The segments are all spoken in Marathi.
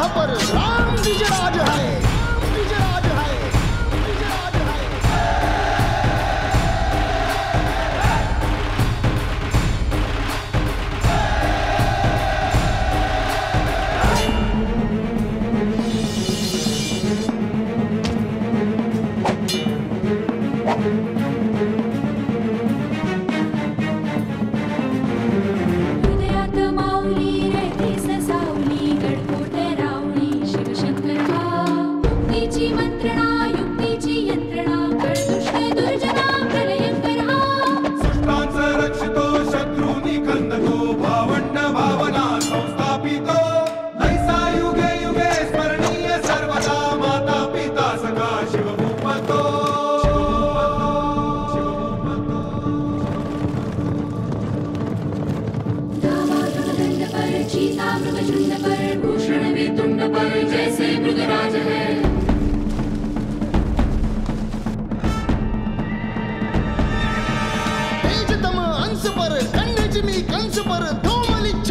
राह पर राम विजयराज है, राम विजयराज है, विजयराज है।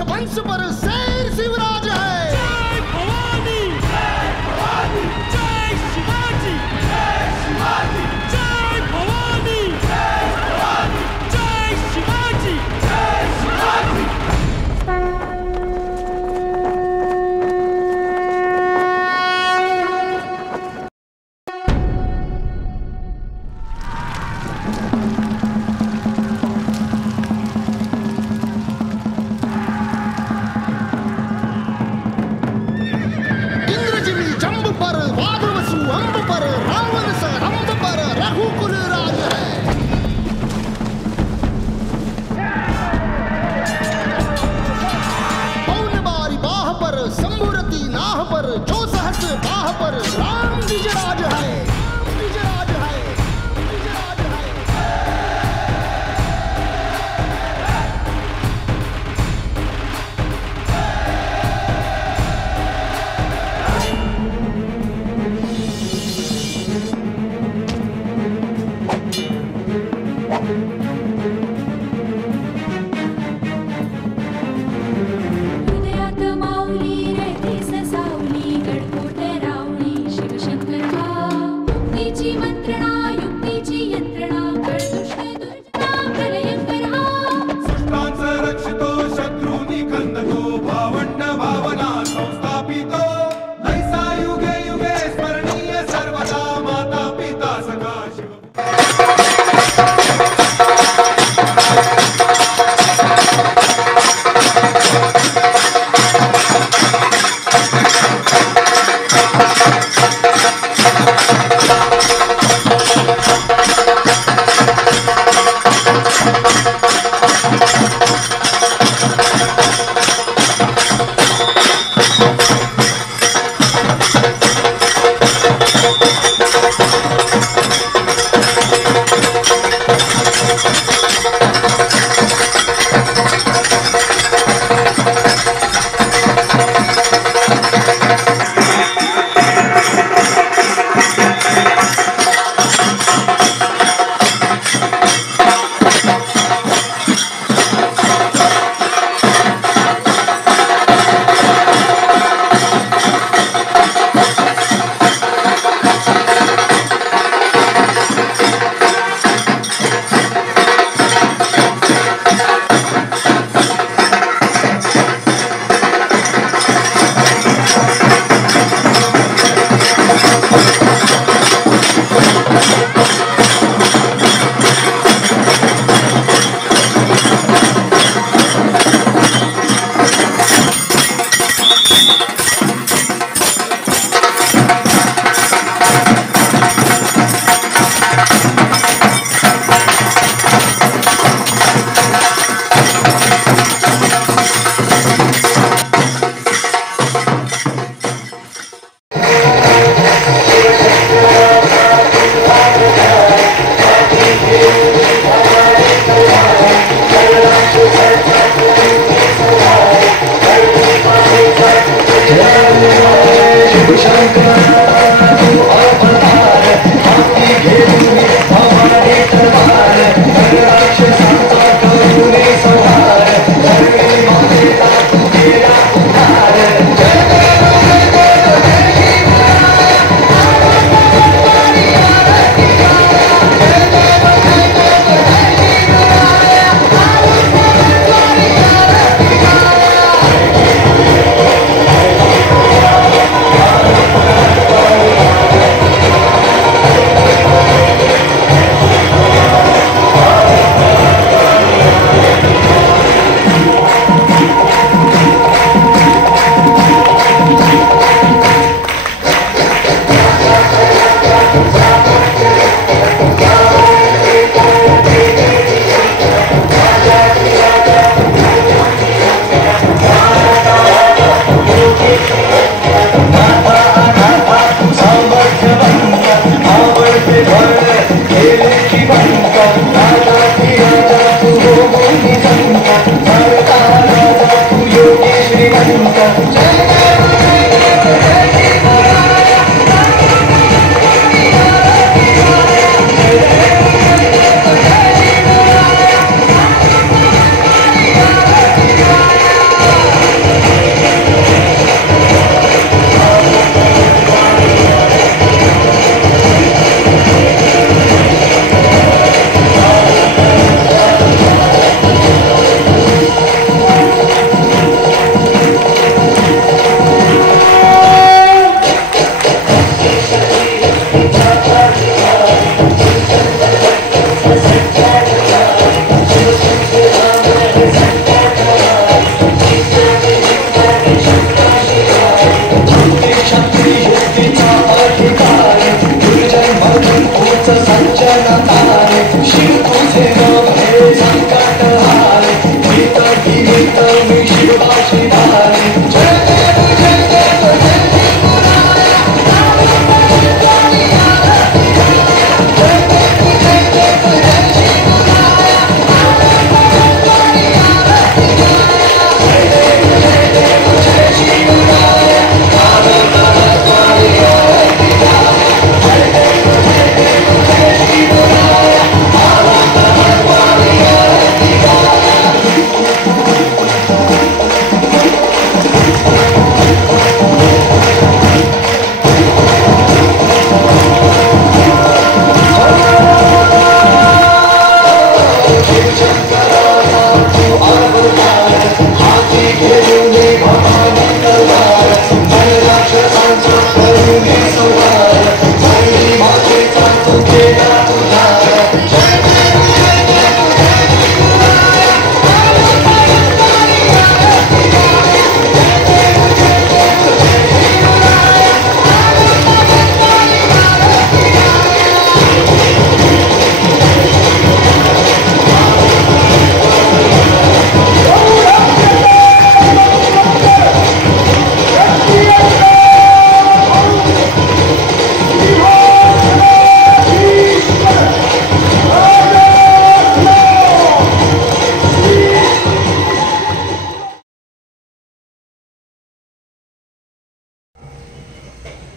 वंश पर शेर शिवराज है। जय भवानी, जय भवानी, जय शिवाजी, जय शिवाजी, जय भवानी, जय भवानी, जय शिवाजी, जय शिवाजी।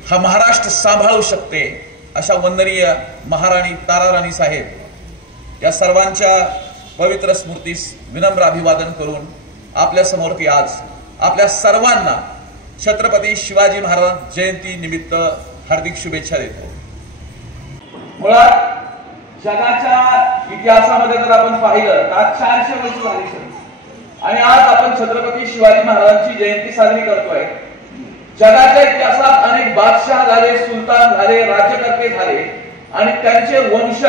हा महाराष्ट्र सांभाळू शकते अशा वंदनीय महाराणी ताराराणी साहेब या सर्वांच्या पवित्र स्मृतीस विनम्र अभिवादन करून आपल्या समोर की आज आपल्या सर्वांना छत्रपती शिवाजी महाराज जयंती निमित्त हार्दिक शुभेच्छा देतो। मुळात जगाच्या इतिहासामध्ये जर आपण पाहिलं तर आज 400 वर्ष झाली आणि आज आपण छत्रपती शिवाजी महाराजांची जयंती साजरी करतोय। जगाच्या इतिहासात अनेक बादशाह झाले, सुलतान झाले, राज्यकर्ते झाले आणि त्यांचे वंशज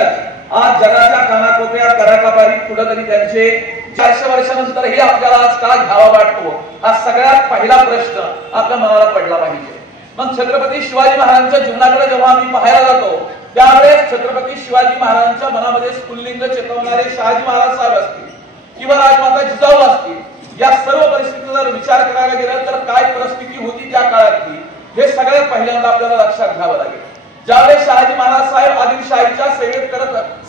आज जगाच्या कानाकोपऱ्या कराकापारीत कुठेतरी त्यांचे 400 वर्षानंतरही आपल्याला आज का घ्यावा वाटतो हा सगळ्यात पहिला प्रश्न आपल्या मनाला पडला पाहिजे। मग छत्रपती शिवाजी महाराजांच्या जीवनाकडे जेव्हा आम्ही पाहायला जातो त्यावेळेस छत्रपती शिवाजी महाराजांच्या मनामध्ये स्फुल्लिंग चेतवणारे शहाजी महाराज साहेब असतील किंवा राजमाता जिजाऊ असतील, या सर्व परिस्थितीचा जर विचार करायला गेला तर काय परिस्थिती होती त्या काळातली हे सगळ्यात पहिल्यांदा आपल्याला लक्षात घ्यावं लागेल। ज्यावेळेस शहाजी महाराज साहेब आदिलशाहीच्या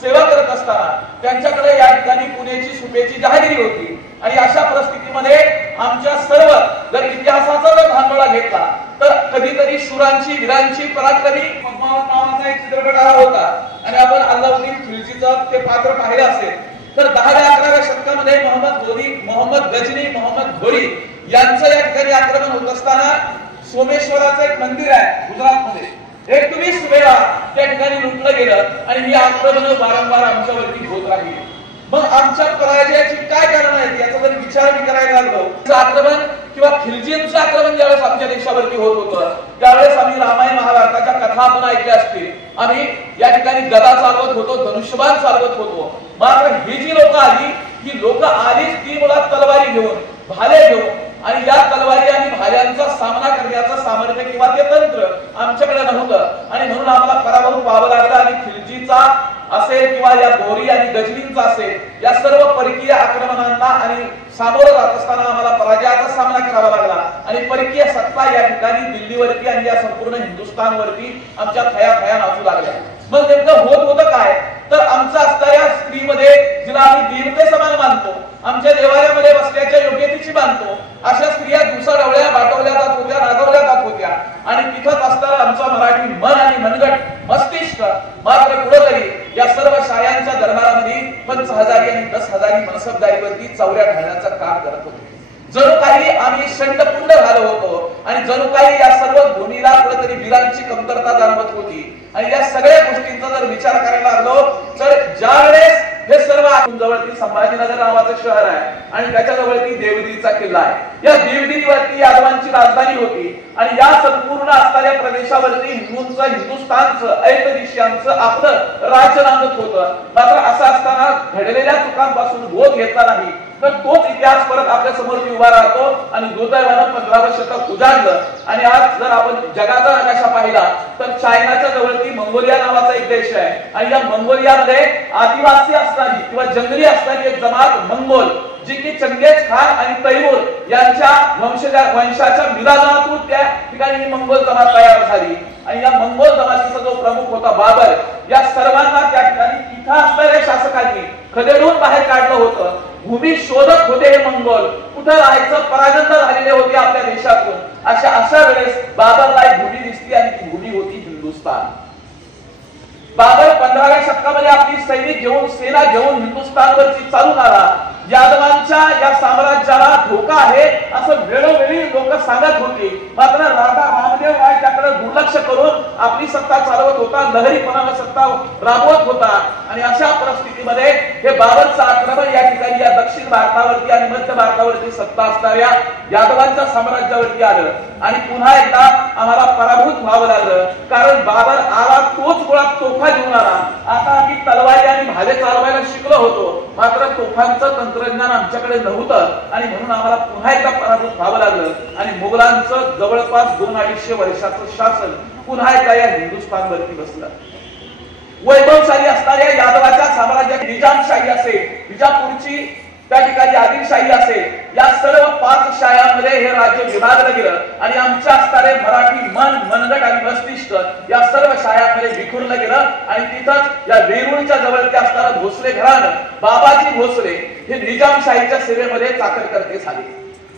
सेवा करत असताना त्यांच्याकडे या ठिकाणी पुण्याची सुपेची जहागिरी होती आणि अशा परिस्थितीमध्ये आमच्या सर्व जर इतिहासाचा जर धांडोळा घेतला तर कधीतरी शूरांची वीरांची पराक्रमी पद्मावत नावाचा एक चित्रपट आला होता आणि आपण अल्लाउद्दीन खिलजीचं ते पात्र पाहिलं असेल तर 10-11व्या शतकामध्ये मोहम्मद गजनी, मोहम्मद घोरी यांचं या ठिकाणी आक्रमण होत असताना सोमेश्वराचं एक मंदिर आहे गुजरातमध्ये, एक तुम्ही सुबेरा त्या ठिकाणी लुटलं गेलं आणि ही आक्रमण वारंवार आमच्यावरती होत राहिली। मग आमच्या पराजयाची काय कारण आहेत याचा जर विचार मी करायला लागलो, आक्रमण किंवा खिलजींचं आक्रमण ज्यावेळेस आमच्या देशावरती होत होतं त्यावेळेस आम्ही रामायण महाभारताच्या कथा आपण ऐकल्या असतील, आम्ही या ठिकाणी गदा चालवत होतो, धनुष्यबाण चालवत होतो। मात्र ही जी लोक आली ही लोक आलीच ती मुळात तलवारी घेऊन, भाले घेऊन आणि या तलवारी आणि भाल्यांचा सामना करण्याचं सामर्थ्य किंवा ते तंत्र आमच्याकडे नव्हतं आणि म्हणून आम्हाला पराभव पाहावा लागला आणि खिलजीचा असेल किंवा या घोरी आणि गजनींचा असेल या सर्व परकीय आक्रमणांना आणि सामोरं जात असताना आम्हाला पराजयाचा सामना करावा लागला आणि परकीय सत्ता या ठिकाणी दिल्लीवरती आणि या संपूर्ण हिंदुस्थानवरती आमच्या थया नाचू लागल्या। मग नेमकं होत होतं काय तर आमच्या असणाऱ्या स्त्रीमध्ये जिला आम्ही देवते समान मानतो, आमच्या देवाऱ्यामध्ये बसण्याच्या योग्यतेची मानतो, अशा स्त्रिया आम्ही शंडपुंड झालो होतो आणि जणू काही या सर्व भूमीला कुठेतरी वीरांची कमतरता जाणवत होती. आणि या सगळ्या गोष्टींचा जर विचार करायला लागलो तर ज्यावेळेस हे सर्व जवळती संभाजीनगर नावाचं शहर आहे आणि त्याच्या जवळती देवगिरीचा किल्ला आहे. या देवगिरीवरती यादवांची राजधानी होती आणि या संपूर्ण असणाऱ्या प्रदेशावरती हिंदुस्थानचं ऐकदिशियांचं आपलं राज्य नांदत होतं. मात्र असं असताना घडलेल्या चुकांपासून बोध घेतला नाही तर तोच इतिहास परत आपल्या समोर उभा राहतो आणि दुर्दैवानं 15वे शतक उजाडलं. आणि आज जर आपण जगाचा नकाशा पाहिला तर चायनाच्या जवळती मंगोलिया नावाचा एक देश आहे आणि या मंगोलियामध्ये आदिवासी असणारी किंवा जंगली असणारी एक जमात मंगोल जी की चंगेज खान आणि तैमूर यांच्या वंशाच्या मिलानातून त्या ठिकाणी मंगोल जमात तयार झाली. आणि या मंगोल जमातीचा जो प्रमुख होता बाबर, या सर्वांना त्या ठिकाणी तिथं असणाऱ्या शासकांनी खदेडून बाहेर काढलं होतं. भूमी शोधक होते हे मंगोल, कुठं राहायचं परागंद झालेले होते आपल्या देशातून. अशा वेळेस बाबरला एक भूमी दिसली आणि ती भूमी होती हिंदुस्थान. बाबर 15व्या शतकामध्ये आपली सैनिक घेऊन सेना घेऊन हिंदुस्थानवरती चालून आला. यादवांच्या या साम्राज्याला धोका आहे असं वेळोवेळी लोक सांगत होते. मात्र राजा रामदेव राय त्याकडे दुर्लक्ष करून आपली सत्ता चालवत होता, लहरीपणाने सत्ता राबवत होता. आणि अशा परिस्थितीमध्ये हे बाबरचं आक्रमण या ठिकाणी या दक्षिण भारतावरती आणि मध्य भारतावरती सत्ता असणाऱ्या यादवांच्या साम्राज्यावरती आलं आणि पुन्हा एकदा आम्हाला पराभूत व्हावं लागलं. कारण बाबर आला तोच मुळात तोफा घेऊन आला. आता आम्ही तलवारी आणि भाले चालवायला शिकलो होतो, मात्र तोफांचं तंत्रज्ञान आमच्याकडे नव्हतं आणि म्हणून आम्हाला पुन्हा एकदा पराभूत व्हावं लागलं आणि मुघलांचं जवळपास 2-250 वर्षाचं शासन पुन्हा एकदा या हिंदुस्थानवरती बसलं. वैभवशाली असणाऱ्या यादवाच्या साम्राज्यात निजामशाही असेल, विजापूरची त्या ठिकाणी आदिलशाही असेल, या सर्व 5 शाह्यांमध्ये हे राज्य विभागलं गेलं आणि आमच्या असणारे मराठी मन, मनगट आणि मस्तिष्क या सर्व शाह्यांमध्ये विखुरलं गेलं. आणि तिथंच या वेरूळच्या जवळचे असणारं भोसले घराणं, बाबाजी भोसले हे निजामशाहीच्या सेवेमध्ये चाकरकर्ते झाले.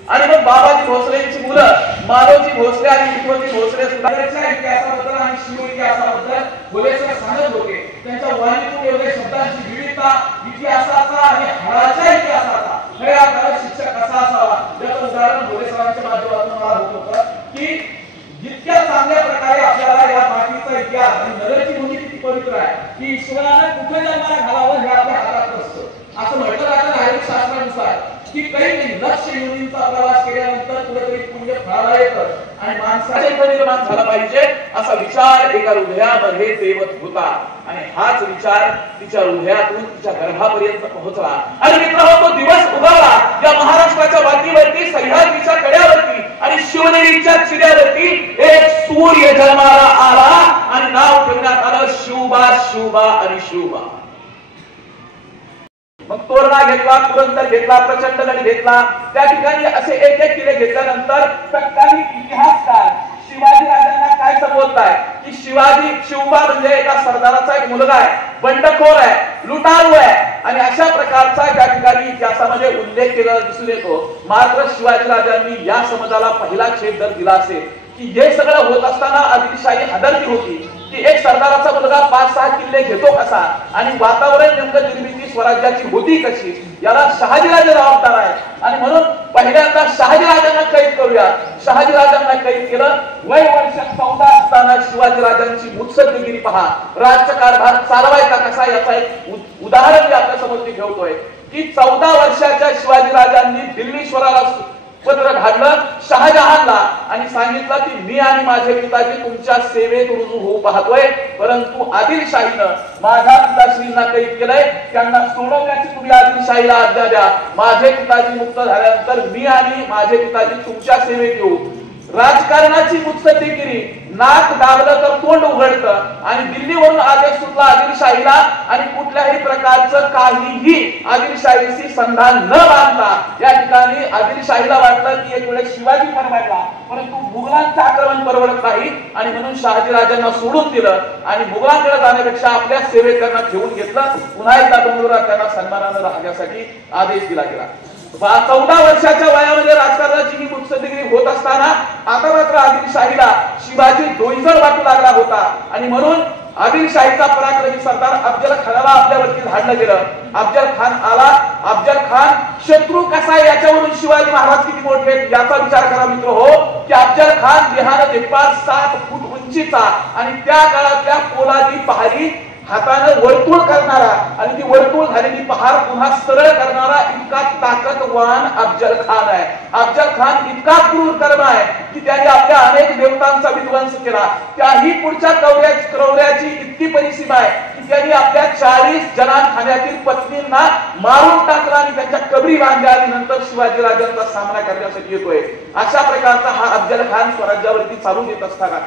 आणि मग बाबाजी भोसलेंची मुलं मालोजी भोसले आणि विठोजी भोसले सुधागडच्या इतिहासाबद्दल आणि शिव इतिहासाबद्दल भोलेसर सांगत होते. त्यांच्या वाणीतून एवढे शब्दांची विविधता, इतिहासाचा आणि हाडाच्या इतिहासाचा खऱ्या अर्थाने शिक्षक कसा असावा याचं उदाहरण भोलेसरांच्या माध्यमातून मला होत होतं की जितक्या चांगल्या प्रकारे आपल्याला या मातीचा इतिहास आणि नगरची भूमी किती पवित्र आहे की ईश्वरानं कुठे जन्माला घालावं हे आपल्या हातात असतं. असं म्हटलं जातं धार्मिक शास्त्रानुसार की काही लक्ष योनींचा प्रवास केल्यानंतर कुठेतरी पुण्य फळाला येतं आणि माणसाचे इथं निर्माण झाला पाहिजे असा विचार एका हृदयामध्ये तेवत होता. आणि हाच विचार तिच्या हृदयातून तिच्या गर्भापर्यंत पोहोचला. आणि मित्रांनो, तो दिवस उगवला या महाराष्ट्राच्या वाटेवरती, सह्याद्रीच्या कड्यावरती आणि शिवनेरीच्या चिऱ्यावरती एक सूर्य जन्माला आला आणि नाव ठेवण्यात आलं शिवबा, शिवबा आणि शिवबा. मग तोरणा घेतला, पुरंदर घेतला, प्रचंडगड घेतला. त्या ठिकाणी असे एक एक किल्ले घेतल्यानंतर तत्कालीन इतिहासकार शिवाजी राजांना काय संबोधताय की शिवबा म्हणजे एका सरदाराचा एक मुलगा आहे, बंडखोर आहे, लुटारू आहे आणि अशा प्रकारचा त्या ठिकाणी इतिहासामध्ये उल्लेख केलेला दिसून येतो. मात्र शिवाजी राजांनी या समाजाला पहिला छेद जर दिला असेल की हे सगळं होत असताना आदिलशाही हादरली होती की एक सरदाराचा मुलगा 5-6 किल्ले घेतो कसा आणि वातावरण नेमकं निर्मिती स्वराज्याची होती कशी, याला शहाजीराजे जबाबदार आहे. आणि म्हणून पहिल्यांदा शहाजीराजांना कैद करूया. शहाजीराजांना कैद केलं. वय वर्ष 14 असताना शिवाजीराजांची मुत्सद्देगिरी पहा, राज्यकारभार चालवायचा कसा याचा एक उदाहरण मी आपल्या समोर ठेवतोय की 14 वर्षाच्या शिवाजीराजांनी दिल्लीश्वराला पत्र घातलं शहाजहानला आणि सांगितलं की मी आणि माझे पिताजी तुमच्या सेवेत रुजू होऊ पाहतोय, परंतु आदिलशाहीनं माझ्या पिताश्रींना कैद केलंय, त्यांना सोडवण्याची तुम्ही आदिलशाहीला आज्ञा द्या. माझे पिताजी मुक्त झाल्यानंतर मी आणि माझे पिताजी तुमच्या सेवेत येऊ. राजकारणाची मुत्सद्देगिरी, नाक दाबलं तर तोंड उघडतं आणि दिल्लीवरून आदेश सुटला आदिलशाहीला आणि कुठल्याही प्रकारचं काहीही आदिलशाहीशी संधान न बांधता या ठिकाणी आदिलशाहीला वाटलं की एक वेळेस शिवाजी परवडला, परंतु मुघलांचं आक्रमण परवडत नाही आणि म्हणून शहाजीराजांना सोडून दिलं आणि मुघलांकडे जाण्यापेक्षा आपल्या सेवेत त्यांना ठेवून घेतलं. पुन्हा एकदा बंगळुरात त्यांना सन्मानाने राहण्यासाठी आदेश दिला गेला. 14 वर्षाच्या वयामध्ये राजकारणाची ही मुत्सद्देगिरी होत असताना आता मात्र आदिलशाहीला शिवाजी डोईजर वाटू लागला होता आणि म्हणून आदिलशाहीचा पराक्रमी सरदार अफजल खानाला आपल्यावरती धाडलं गेलं. अफजल खान आला. अफजल खान शत्रू कसा आहे याच्यावरून शिवाजी महाराज किती मोठे आहेत याचा विचार करा मित्र हो, की अफजल खान बिहार नेपाळ 7 फूट उंचीचा आणि त्या काळातल्या पोलादी पहारी हाताने वर्तुळ करणारा आणि ती वर्तुळ झालेली पहार पुन्हा सरळ करणारा इतका ताकदवान अफजल खान आहे. अफजल खान इतका क्रूर कर्म आहे की त्याने आपल्या अनेक देवतांचा विध्वंस केला. त्याही पुढच्या क्रौर्याची इतकी परिसीमा आहे की त्यांनी आपल्या 40 जनानखान्यातील पत्नींना मारून टाकला आणि त्यांच्या कबरी बांधल्या आणि नंतर शिवाजी राजांचा सामना करण्यासाठी येतोय. अशा प्रकारचा हा अफजल खान स्वराज्यावरती चालून येत असताना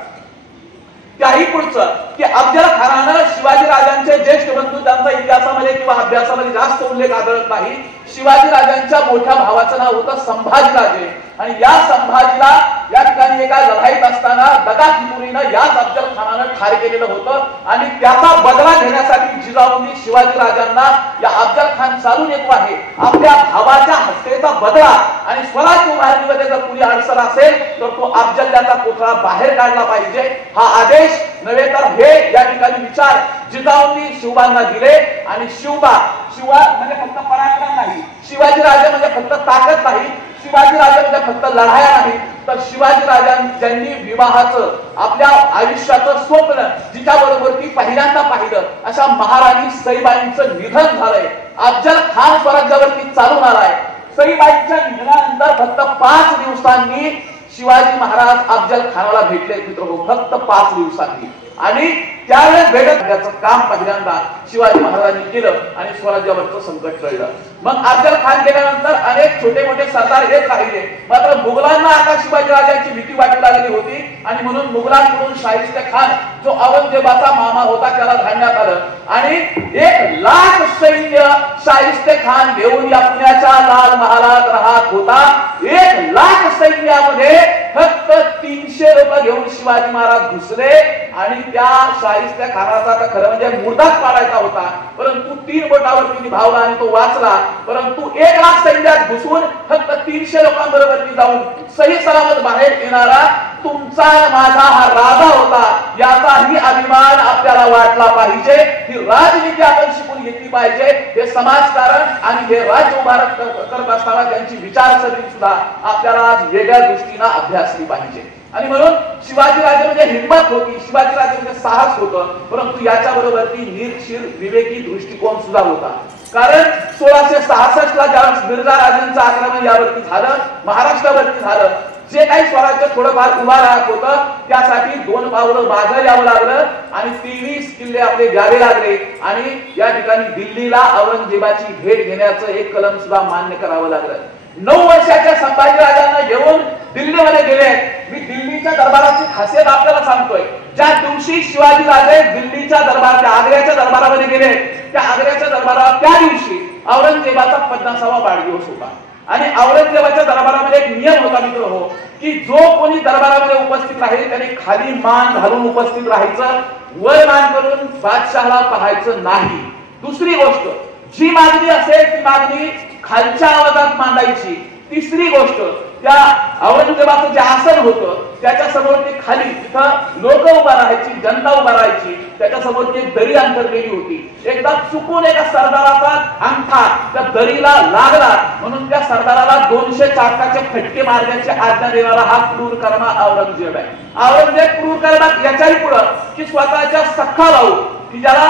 त्याही पुढचं की अफजल खानानं शिवाजी राजांचे ज्येष्ठ बंधू त्यांचा इतिहासामध्ये किंवा अभ्यासामध्ये जास्त उल्लेख आढळत नाही. शिवाजी राजांच्या मोठ्या भावाचं नाव होतं संभाजीराजे आणि या संभाजीला या ठिकाणी एका लढाईत असताना दगाखोरीनं याच अफजल खानानं ठार केलेलं होतं आणि त्याचा बदला घेण्यासाठी जिजाऊंनी शिवाजी राजांना या अफजल खान चालून येतो आहे आपल्या भावाच्या हत्येचा बदला आणि स्वराज्य उभारणीमध्ये जर कुणी अडचण असेल तर तो अफजल्याचा कोठडा बाहेर काढला पाहिजे हा आदेश नव्हे तर हे या ठिकाणी विचार जिजाऊंनी शिवबांना दिले आणि शिवा म्हणजे फक्त पराक्रम नाही, शिवाजी राजे म्हणजे फक्त ताकद नाही, शिवाजी राजे म्हणजे फक्त लढाया नाही, तर शिवाजी राजांनी विवाहाचं आपल्या आयुष्याचं स्वप्न जिच्या बरोबर ती पहिल्यांदा पाहिलं अशा महाराणी सईबाईंचं निधन झालंय. अफजल खान स्वराज्यावरती चालून आलाय. सईबाईंच्या निधनानंतर फक्त 5 दिवसांनी शिवाजी महाराज अफजल खानाला भेटले मित्र, फक्त 5 दिवसांनी आणि त्यावेळेस भेटत त्याचं काम पहिल्यांदा शिवाजी महाराजांनी केलं आणि स्वराज्यावरचं संकट टळलं. मग अफजल खान गेल्यानंतर अनेक छोटे मोठे सरदार येत राहिले. मात्र मुघलांना आता शिवाजी राजांची भीती वाटू लागली होती आणि म्हणून मुघलांकडून शाहिस्ते खान जो औरंगजेबाचा मामा होता त्याला धाडण्यात आलं आणि 1 लाख सैन्य शाहिस्ते खान घेऊन या पुण्याच्या लाल महालात राहत होता. 1 लाख सैन्यामध्ये फक्त 300 लोक घेऊन शिवाजी महाराज घुसले आणि त्या शाहिस्ते खानाचा तर खरं म्हणजे मुर्दाच पाडायचा होता, परंतु 3 बोटावरती भावला आणि तो वाचला. परंतु 1 लाख सैन्यात घुसून फक्त 300 लोकांबरोबर जाऊन सही सलामत बाहेर येणारा तुमचा माझा हा राजा होता याचाही अभिमान आपल्याला वाटला पाहिजे. ही राजनीती आपण शिकून घेतली पाहिजे. हे समाजकारण आणि हे राज्य उभारत करत असताना त्यांची विचारसरणी सुद्धा आपल्याला आज वेगळ्या दृष्टीने अभ्यासली पाहिजे. आणि म्हणून शिवाजी राजे म्हणजे हिंमत होती, शिवाजी राजे म्हणजे साहस होतं, परंतु याच्या बरोबर ती निरक्षीर विवेकी दृष्टिकोन सुद्धा होता. कारण 1666 ला ज्यावेळेस मिर्झा राजेंचं आक्रमण यावरती झालं, महाराष्ट्रावरती झालं, जे काही स्वराज्य थोडंफार उभा राहत होतं त्यासाठी 2 पावलं मागे यावं लागलं आणि 23 किल्ले आपले घ्यावे लागले आणि या ठिकाणी दिल्लीला औरंगजेबाची भेट घेण्याचं एक कलम सुद्धा मान्य करावं लागलं. 9 वर्षाच्या संभाजीराजांना घेऊन दिल्लीमध्ये गेले. मी दिल्लीच्या दरबाराची खासियत आपल्याला सांगतोय. ज्या दिवशी शिवाजी राजे दिल्लीच्या दरबाराच्या आग्र्याच्या दरबारामध्ये गेले त्या आग्र्याच्या दरबारात त्या दिवशी औरंगजेबाचा 50वा वाढदिवस होता आणि औरंगजेबाच्या दरबारामध्ये एक नियम होता मित्र हो, की जो कोणी दरबारामध्ये उपस्थित राहील त्याने खाली मान घालून उपस्थित राहायचं, वर मान करून बादशहाला पाहायचं नाही. दुसरी गोष्ट, जी मागणी असेल ती मागणी खालच्या आवाजात मांडायची. तिसरी गोष्ट, त्या औरंगजेबाचं जे आसन होतं त्याच्या समोर ते खाली तिथं लोक उभा राहायची, जनता उभा राहायची, त्याच्या समोर ती एक दरी अंतरलेली होती. एकदा चुकून एका सरदाराचा अंगठा त्या दरीला लागला म्हणून त्या सरदाराला 200 चाकाचे फटके मारण्याची आज्ञा देणारा हा क्रूर कर्मा औरंगजेब आहे. औरंगजेब क्रूर कर्मात याच्याही पुढं की स्वतःच्या सख्खा भाऊ की ज्याला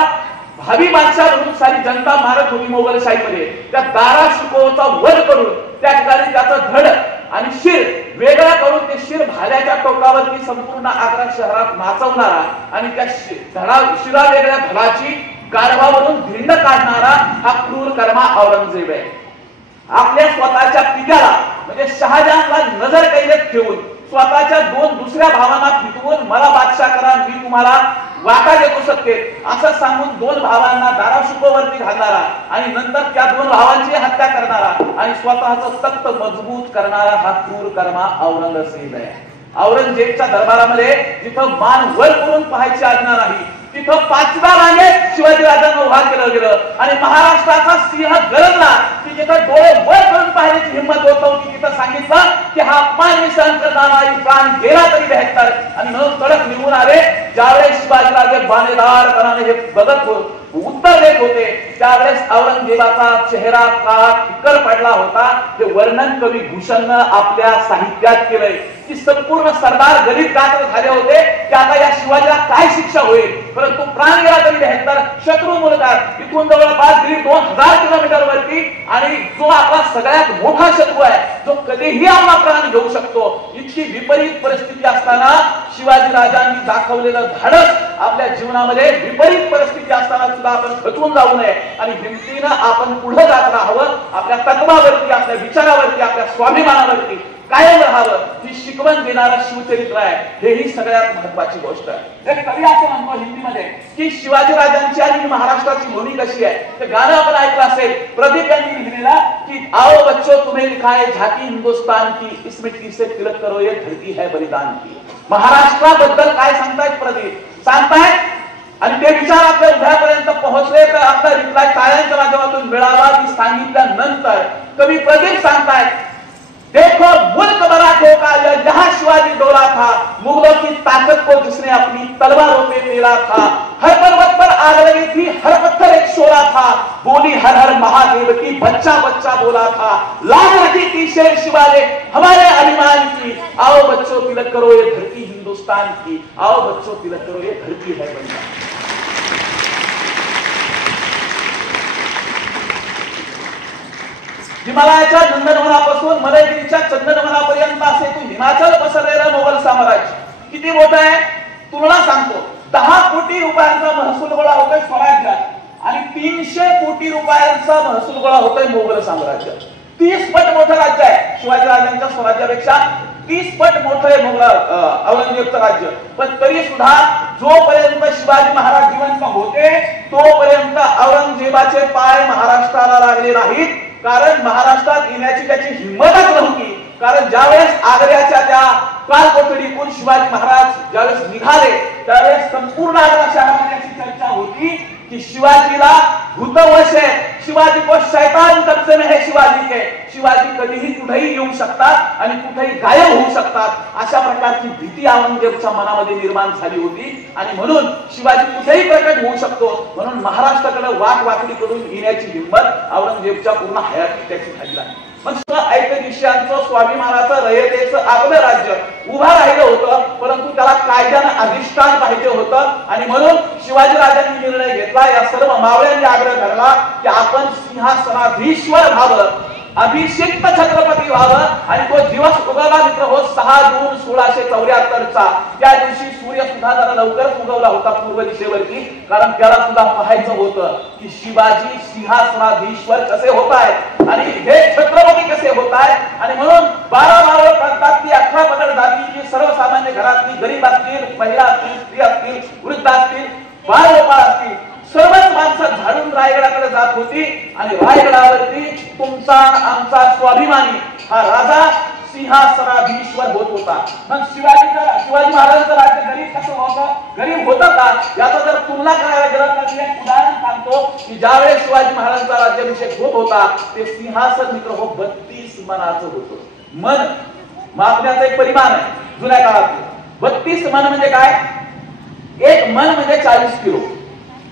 भावी बादशाह म्हणून सारी जनता मारत होती मोगलशाहीमध्ये, त्या दारा शिकोचा वध करून त्या ठिकाणी त्याचं धड आणि शिर वेगळा करून ते शिर भाल्याच्या टोकावरती संपूर्ण आग्रा शहरात नाचवणारा आणि त्या शिरा वेगळ्या धडाची गाढवावरून भिंड काढणारा हा क्रूर कर्मा औरंगजेब आहे. आपल्या स्वतःच्या पित्याला म्हणजे शहाजहानला नजर कैदेत ठेवून स्वतःच्या 2 दुसऱ्या भावांना फिटवून मला बादशाह करा, मी तुम्हाला वाटा देऊ शकते असं सांगून 2 भावांना दाराशुकोवरती घालणारा आणि नंतर त्या 2 भावांची हत्या करणारा आणि स्वतःचं तख्त मजबूत करणारा हा क्रूर कर्मा औरंगजेब आहे. औरंगजेबच्या दरबारामध्ये जिथं मान वर करून पाहायची आज्ञा नाही तिथं 5व्या रांगेत शिवाजी राजांना उभा केलं गेलं आणि महाराष्ट्राचा सिंह गरजला की जिथं डोळे वर करून पाहण्याची हिंमत होत नव्हती तिथं सांगितलं की हा अपमान मी सहन करणार नाही, प्राण गेला तरी बेहत्तर. आणि म्हणून कडक निघून आले. ज्यावेळेस शिवाजीराजे बाणेदारपणाने हे बघत उत्तर देत होते त्यावेळेस औरंगजेबाचा चेहरा का फिकर पडला होता. हे वर्णन कवी भूषणनं आपल्या साहित्यात केलंय की संपूर्ण सरदार गरीब गात्र झाले होते की आता या शिवाजीला काय शिक्षा होईल. परंतु प्राण गेला तरी बेहत्तर शत्रू मुलगात इथून जवळपास 1,500 किलोमीटर वरती आणि जो आपला सगळ्यात मोठा शत्रू आहे जो कधीही आपला प्राण घेऊ शकतो इतकी विपरीत परिस्थिती असताना शिवाजी राजांनी दाखवलेलं धाडस आपल्या जीवनामध्ये विपरीत परिस्थिती असताना सुद्धा आपण खचून जाऊ नये आणि हिमतीनं आपण पुढे जात राहावं. आपल्या तत्वावरती आपल्या विचारावरती आपल्या स्वाभिमानावरती कायम राहावं ही शिकवण देणारं शिवचरित्र आहे. हेही सगळ्यात महत्वाची गोष्ट आहे. एक कवी असं म्हणतो हिंदीमध्ये की शिवाजी राजांची आणि महाराष्ट्राची भूमी कशी आहे. ते गाणं आपण ऐकलं असेल. प्रदीप यांनी लिहिलेला की आओ बच्चों तुम्हें लिखा है झांकी हिंदुस्तान की इस मिट्टी से तिलक करो ये धरती है बलिदान की. महाराष्ट्राबद्दल काय सांगतायत प्रदीप सांगतायत आणि ते विचार आपल्या उभ्यापर्यंत पोहोचले तर आपला रिप्लाय टाळ्यांच्या माध्यमातून मिळावा. ती सांगितल्यानंतर कवी प्रदीप सांगतायत देखो मुल्क मराठों का जहां शिवाजी डोला था मुगलों की ताकत को जिसने अपनी तलवारों पे पेला था. हर पर्वत पर आग लगी थी हर पत्थर एक शोला था बोली हर हर महादेव की बच्चा बच्चा बोला था. लाज रखी थी शेर शिवाजी हमारे अभिमान की. आओ बच्चों तिलक करो ये धरती हिंदुस्तान की. आओ बच्चों तिलक करो ये धरती है बलिदान. हिमालयाच्या नंदनवनापासून मलयगिरीच्या चंदनवनापर्यंत असे तो हिमाचल पसरलेलं मोगल साम्राज्य किती मोठं आहे तुलना सांगतो. 10 कोटी रुपयांचा महसूल गोळा होतोय स्वराज्यात आणि 300 कोटी रुपयांचा महसूल गोळा होतोय मोगल साम्राज्य. 30 पट मोठं राज्य आहे शिवाजीराजांच्या स्वराज्यापेक्षा 30 पट मोठं आहे मोगल औरंगजेबचं राज्य. पण तरी सुद्धा जोपर्यंत शिवाजी महाराज जिवंत होते तोपर्यंत औरंगजेबाचे पाय महाराष्ट्राला लागले नाहीत. कारण महाराष्ट्रात येण्याची त्याची हिंमतच नव्हती. कारण ज्यावेळेस आग्र्याच्या त्या कालकोठडीतून शिवाजी महाराज ज्यावेळेस निघाले त्यावेळेस संपूर्ण आग्रा शहरामध्ये अशी चर्चा होती की शिवाजीला भूतवश आहे. शिवाजी को शैतान कब्जे में है शिवाजी के. शिवाजी कधीही कुठेही येऊ शकतात आणि कुठेही गायब होऊ शकतात अशा प्रकारची भीती औरंगजेबच्या मनामध्ये निर्माण झाली होती. आणि म्हणून शिवाजी कुठेही प्रकट होऊ शकतो म्हणून महाराष्ट्राकडे वाकवाकडीकडून येण्याची हिंमत औरंगजेबच्या पूर्ण हयातीत त्याची झाली नाही. मग ऐकदिशांचं स्वाभिमानाचं रयतेचं आपलं राज्य उभा राहिलं होतं परंतु त्याला कायद्यानं अधिष्ठान पाहिजे होतं. आणि म्हणून शिवाजी राजांनी निर्णय घेतला या सर्व मावळ्यांनी आग्रह धरला की आपण सिंहासनाधीश्वर व्हावं अभिषिक्त छत्रपती व्हावं. आणि तो दिवस उगवला मित्र हो 6 जून 1674चा. त्या दिवशी सूर्य सुद्धा जरा लवकरच उगवला होता पूर्व दिशेवरती. कारण त्याला सुद्धा पाहायचं होतं की शिवाजी सिंहासनाधीश्वर कसे होत आहेत आणि हे छत्रपती कसे होत आहेत. आणि म्हणून 12 मावळ प्रांतातली 18 पगड जातीची सर्वसामान्य घरातली गरीब असतील महिला असतील स्त्री असतील वृद्ध असतील बाळगोपाळ असतील सर्वच माणसं झाडून रायगडाकडे जात होती. आणि रायगडावरती तुमचा आमचा स्वाभिमानी हा राजा सिंहासनाधीश्वर होत होता. मग शिवाजी महाराजांचं राज्य गरीब कसं होतं गरीब होतं का याचा जर तुलना करायला गेलं तर मी एक उदाहरण सांगतो की ज्यावेळेस शिवाजी महाराजांचा राज्याभिषेक होत होता ते सिंहासन मित्र हो 32 मनाचं होतं. मन मापण्याचं एक परिमाण आहे जुन्या काळात. 32 मन म्हणजे काय एक मन म्हणजे 40 किलो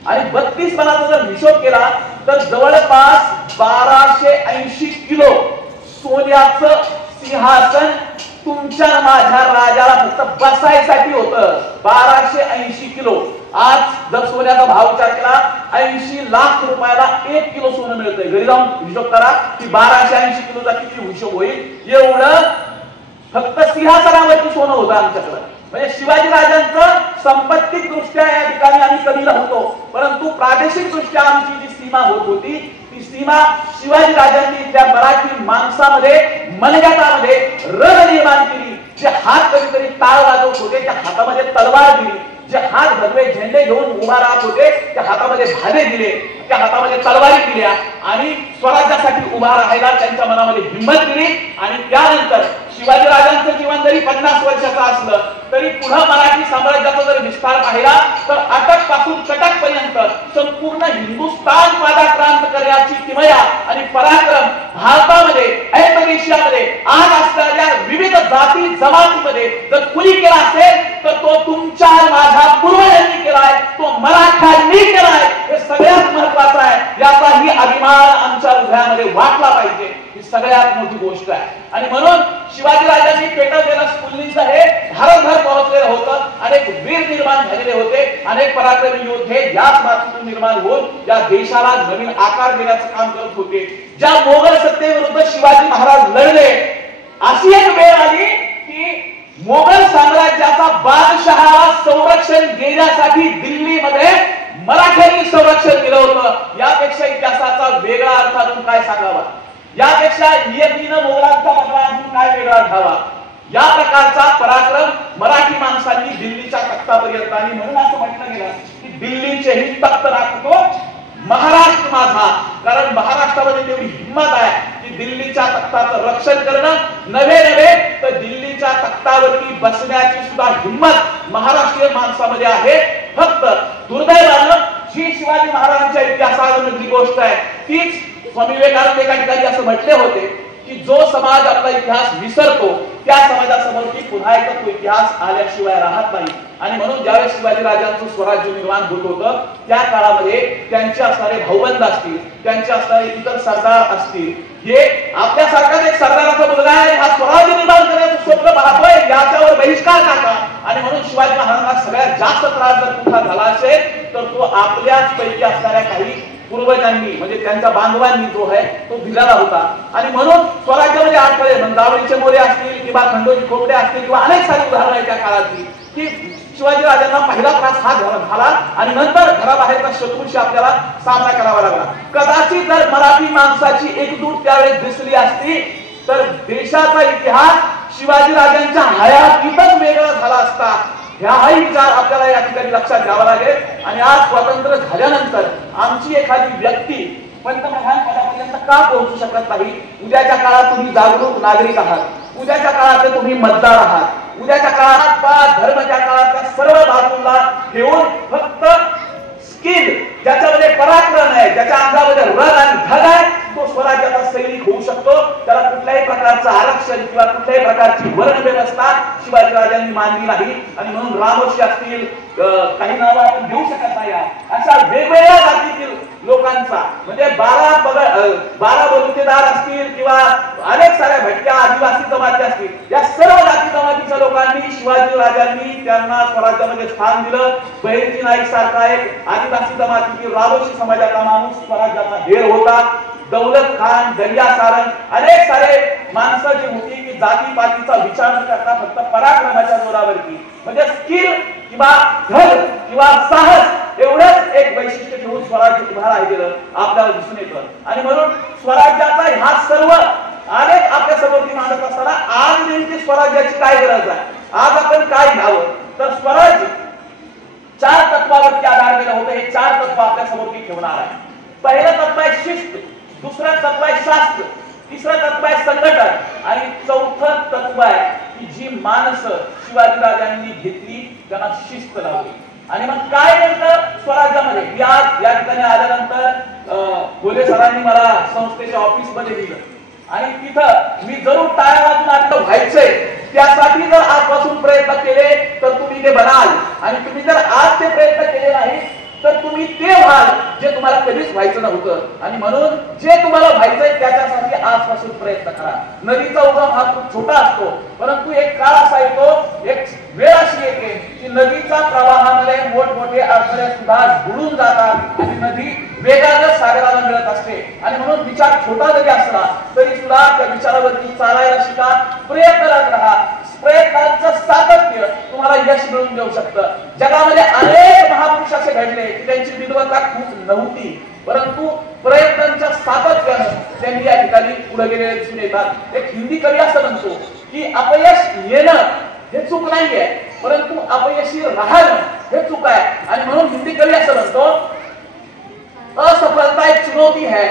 आणि 32 मनाचा जर हिशोब केला तर जवळपास 1280 किलो सोन्याचं सिंहासन तुमच्या माझ्या राजाला फक्त बसायसाठी होतं. 1280 किलो. आज जर सोन्याचा भाव विचार केला 80 लाख रुपयाला 1 किलो सोनं मिळतंय. घरी जाऊन हिशोब करा की 1280 किलोचा किती हिशोब होईल. एवढं फक्त सिंहासनावरती सोनं होतं आमच्याकडे. म्हणजे शिवाजी राजांचं संपत्तिक दृष्ट्या या ठिकाणी आम्ही कमी राहतो परंतु प्रादेशिक दृष्ट्या आमची जी सीमा होत होती ती सीमा शिवाजी राजांनी त्या मराठी माणसामध्ये मनगटामध्ये रग निर्माण केली. जे हात कधीतरी टाळ वाजवत होते त्या हातामध्ये तलवार दिली. जे हात भगवे झेंडे घेऊन उभा राहत होते त्या हातामध्ये भाले दिले त्या हातामध्ये तलवारी दिल्या आणि स्वराज्यासाठी उभा राहायला त्यांच्या मनामध्ये हिंमत दिली. आणि त्यानंतर शिवाजी राजांचं जीवन जरी 50 वर्षाचं असलं तरी पुढे मराठी साम्राज्याचा जर विस्तार पाहिला तर अटक पासून कटक पर्यंत संपूर्ण हिंदुस्थान पादाक्रांत करण्याची किमया आणि पराक्रम भारतामध्ये ऐकदेशामध्ये आज असणाऱ्या विविध जाती जमातीमध्ये जर कुणी केला असेल तर तो तुमच्या माझ्या पूर्वजांनी केलाय, तो मराठ्यांनी केलाय. हे सगळ्यात महत्वाचं आहे. याचाही अभिमान आमच्या हृदयामध्ये वाटला पाहिजे. ही सगळ्यात मोठी गोष्ट आहे. आणि म्हणून शिवाजीराजांनी पेटवलेलं स्फुल्लिंग हे भारतभर पोहोचलेलं होतं. अनेक वीर निर्माण झालेले होते, अनेक पराक्रमी योद्धे याच मातीतून निर्माण होऊन या देशाला नवीन आकार देण्याचं काम करत होते. ज्या मोगल सत्तेविरुद्ध शिवाजी महाराज लढले, अशी एक वेळ आली की मोगल साम्राज्याचा बादशहाला संरक्षण देण्यासाठी दिल्लीमध्ये मराठ्यांनी संरक्षण दिलं होतं. यापेक्षा इतिहासाचा वेगळा अर्थ अजून काय सांगावा, यापेक्षा नियतीनं मोगलांचा बदला अजून काय वेगळा घ्यावा. या प्रकारचा पराक्रम मराठी माणसांनी दिल्लीच्या तख्तापर्यंत, आणि म्हणून असं म्हटलं गेलं की दिल्लीचेही तख्त राखतो महाराष्ट्र माझा. कारण महाराष्ट्रामध्ये तेवढी हिंमत आहे की दिल्लीच्या तख्ताचं रक्षण करणं नव्हे तर दिल्लीच्या तख्तावरती बसण्याची सुद्धा हिंमत महाराष्ट्रीय माणसामध्ये आहे. फक्त दुर्दैवानं जी शिवाजी महाराजांच्या इतिहासामधली गोष्ट आहे तीच स्वामी विवेकानंद एका ठिकाणी असं म्हटले होते की जो समाज आपला इतिहास विसरतो त्या समाजासमोर की पुन्हा एकदा तो इतिहास आल्याशिवाय राहत नाही. आणि म्हणून ज्यावेळेस शिवाजी राजांचं स्वराज्य निर्माण होत होतं त्या काळामध्ये त्यांचे असणारे भाऊबंद असतील, त्यांचे असणारे इतर सरदार असतील, हे आपल्यासारखाच एक सरदाराचा मुलगा आहे, हा स्वराज्य निर्माण करण्याचं स्वप्न पाहतोय, याच्यावर बहिष्कार टाका. आणि म्हणून शिवाजी महाराजांना सगळ्यात जास्त त्रास जर कुठला झाला असेल तर तो आपल्याच पैकी असणाऱ्या काही पूर्वजांनी म्हणजे त्यांच्या बांधवांनी जो आहे तो दिलेला होता. आणि म्हणून स्वराज्यामध्ये अडथळे दावळीचे मोरे असतील किंवा खंडोजी खोपडे असतील किंवा अनेक सारी उदाहरणं आहेत त्या काळातली की शिवाजी राजांना पहिला त्रास हा झाला आणि नंतर घराबाहेरचा शत्रूशी आपल्याला सामना करावा लागला. कदाचित जर मराठी माणसाची एकजूट त्यावेळेस दिसली असती तर देशाचा इतिहास शिवाजी राजांच्या हयातीतच वेगळा झाला असता. ह्याही विचार आपल्याला या ठिकाणी लक्षात घ्यावा लागेल. आणि आज स्वातंत्र्य झाल्यानंतर आमची एखादी व्यक्ती पंतप्रधान पदापर्यंत का पोहोचू शकत नाही? उद्याच्या काळात तुम्ही जागरूक नागरिक आहात, उद्याच्या काळात तुम्ही मतदार आहात, उद्याच्या काळात धर्माच्या काळातल्या सर्व बाजूला घेऊन फक्त स्किल ज्याच्यामध्ये पराक्रम आहे, ज्याच्या अंगामध्ये रग आणि धग आहे, तो स्वराज्याचा सैनिक होऊ शकतो. त्याला कुठल्याही प्रकारचं आरक्षण किंवा कुठल्याही प्रकारची वर्ण व्यवस्था शिवाजी राजांनी मानली नाही. आणि म्हणून रामोशी असतील, काही नावं आपण घेऊ शकत नाही, अशा वेगवेगळ्या जातीतील लोकांचा म्हणजे 12 बलुतेदार असतील किंवा अनेक साऱ्या भटक्या आदिवासी जमाती असतील, या सर्व जाती जमातीच्या लोकांनी शिवाजी राजांनी त्यांना स्वराज्यामध्ये स्थान दिलं. बहिरजी नाईक सारखा एक आदिवासी जमातीतील रामोशी समाजाचा माणूस स्वराज्याचा हेर होता. दौलत खान, दर्या सारंग अनेक सारे माणसं जी होती की जातीपातीचा विचार न करता फक्त पराक्रमाच्या जोरावरती म्हणजे स्किल किंवा धग किंवा साहस एवढंच एक वैशिष्ट्य ठेवून स्वराज्य उभा राहिलेलं आपल्याला दिसून येतं. आणि म्हणून स्वराज्याचा ह्या सर्व अनेक आपल्या समोर मांडत असताना आज नेमकी स्वराज्याची काय गरज आहे, आज आपण काय घ्यावं, तर स्वराज्य 4 तत्वावरती आधारलेलं होतं. हे 4 तत्व आपल्या समोर ठेवणार आहे. पहिलं तत्व आहे शिस्त, दुसरं तत्व आहे शास्त्र, तिसरं तत्व आहे संघटन आणि चौथं तत्व आहे की जी माणसं शिवाजी राजांनी घेतली त्यांना शिस्त लावली. आणि मग काय नेमकं स्वराज्यामध्ये मी आज या ठिकाणी आल्यानंतर बोले सरांनी मला संस्थेच्या ऑफिस मध्ये दिलं आणि तिथं मी जरूर टाळ्या वाजून आता व्हायचंय त्यासाठी जर आजपासून प्रयत्न केले तर तुम्ही ते बनाल. आणि तुम्ही जर आज ते प्रयत्न केले नाही तर तुम्ही ते व्हाल जे तुम्हाला कधीच व्हायचं नव्हतं. आणि म्हणून जे तुम्हाला व्हायचंय त्याच्यासाठी आजपासून प्रयत्न करा. नदीचा उगम हा खूप छोटा असतो, परंतु एक काळ असा येतो, एक वेळ अशी येते की नदीच्या प्रवाहामध्ये मोठमोठे अडथळे सुद्धा बुडून जातात आणि नदी वेगानं सागराला मिळत असते. आणि म्हणून विचार छोटा जरी असला तरी सुद्धा त्या विचारावरती चालायला शिका, प्रयत्न करत राहा. प्रयत्नांचं सातत्य तुम्हाला यश मिळवून देऊ शकतं. जगामध्ये अनेक महापुरुष असे घडले की त्यांची विद्वत्ता खूप नव्हती, परंतु प्रयत्नांच्या सातत्यानं त्यांनी या ठिकाणी पुढे गेलेले दिसून येतात. एक हिंदी कवी असं म्हणतो की अपयश येणं हे चूक नाहीये, परंतु अपयशी राहणं हे चूक आहे. आणि म्हणून हिंदी कवी असं म्हणतो, असफलता एक चुनौती है,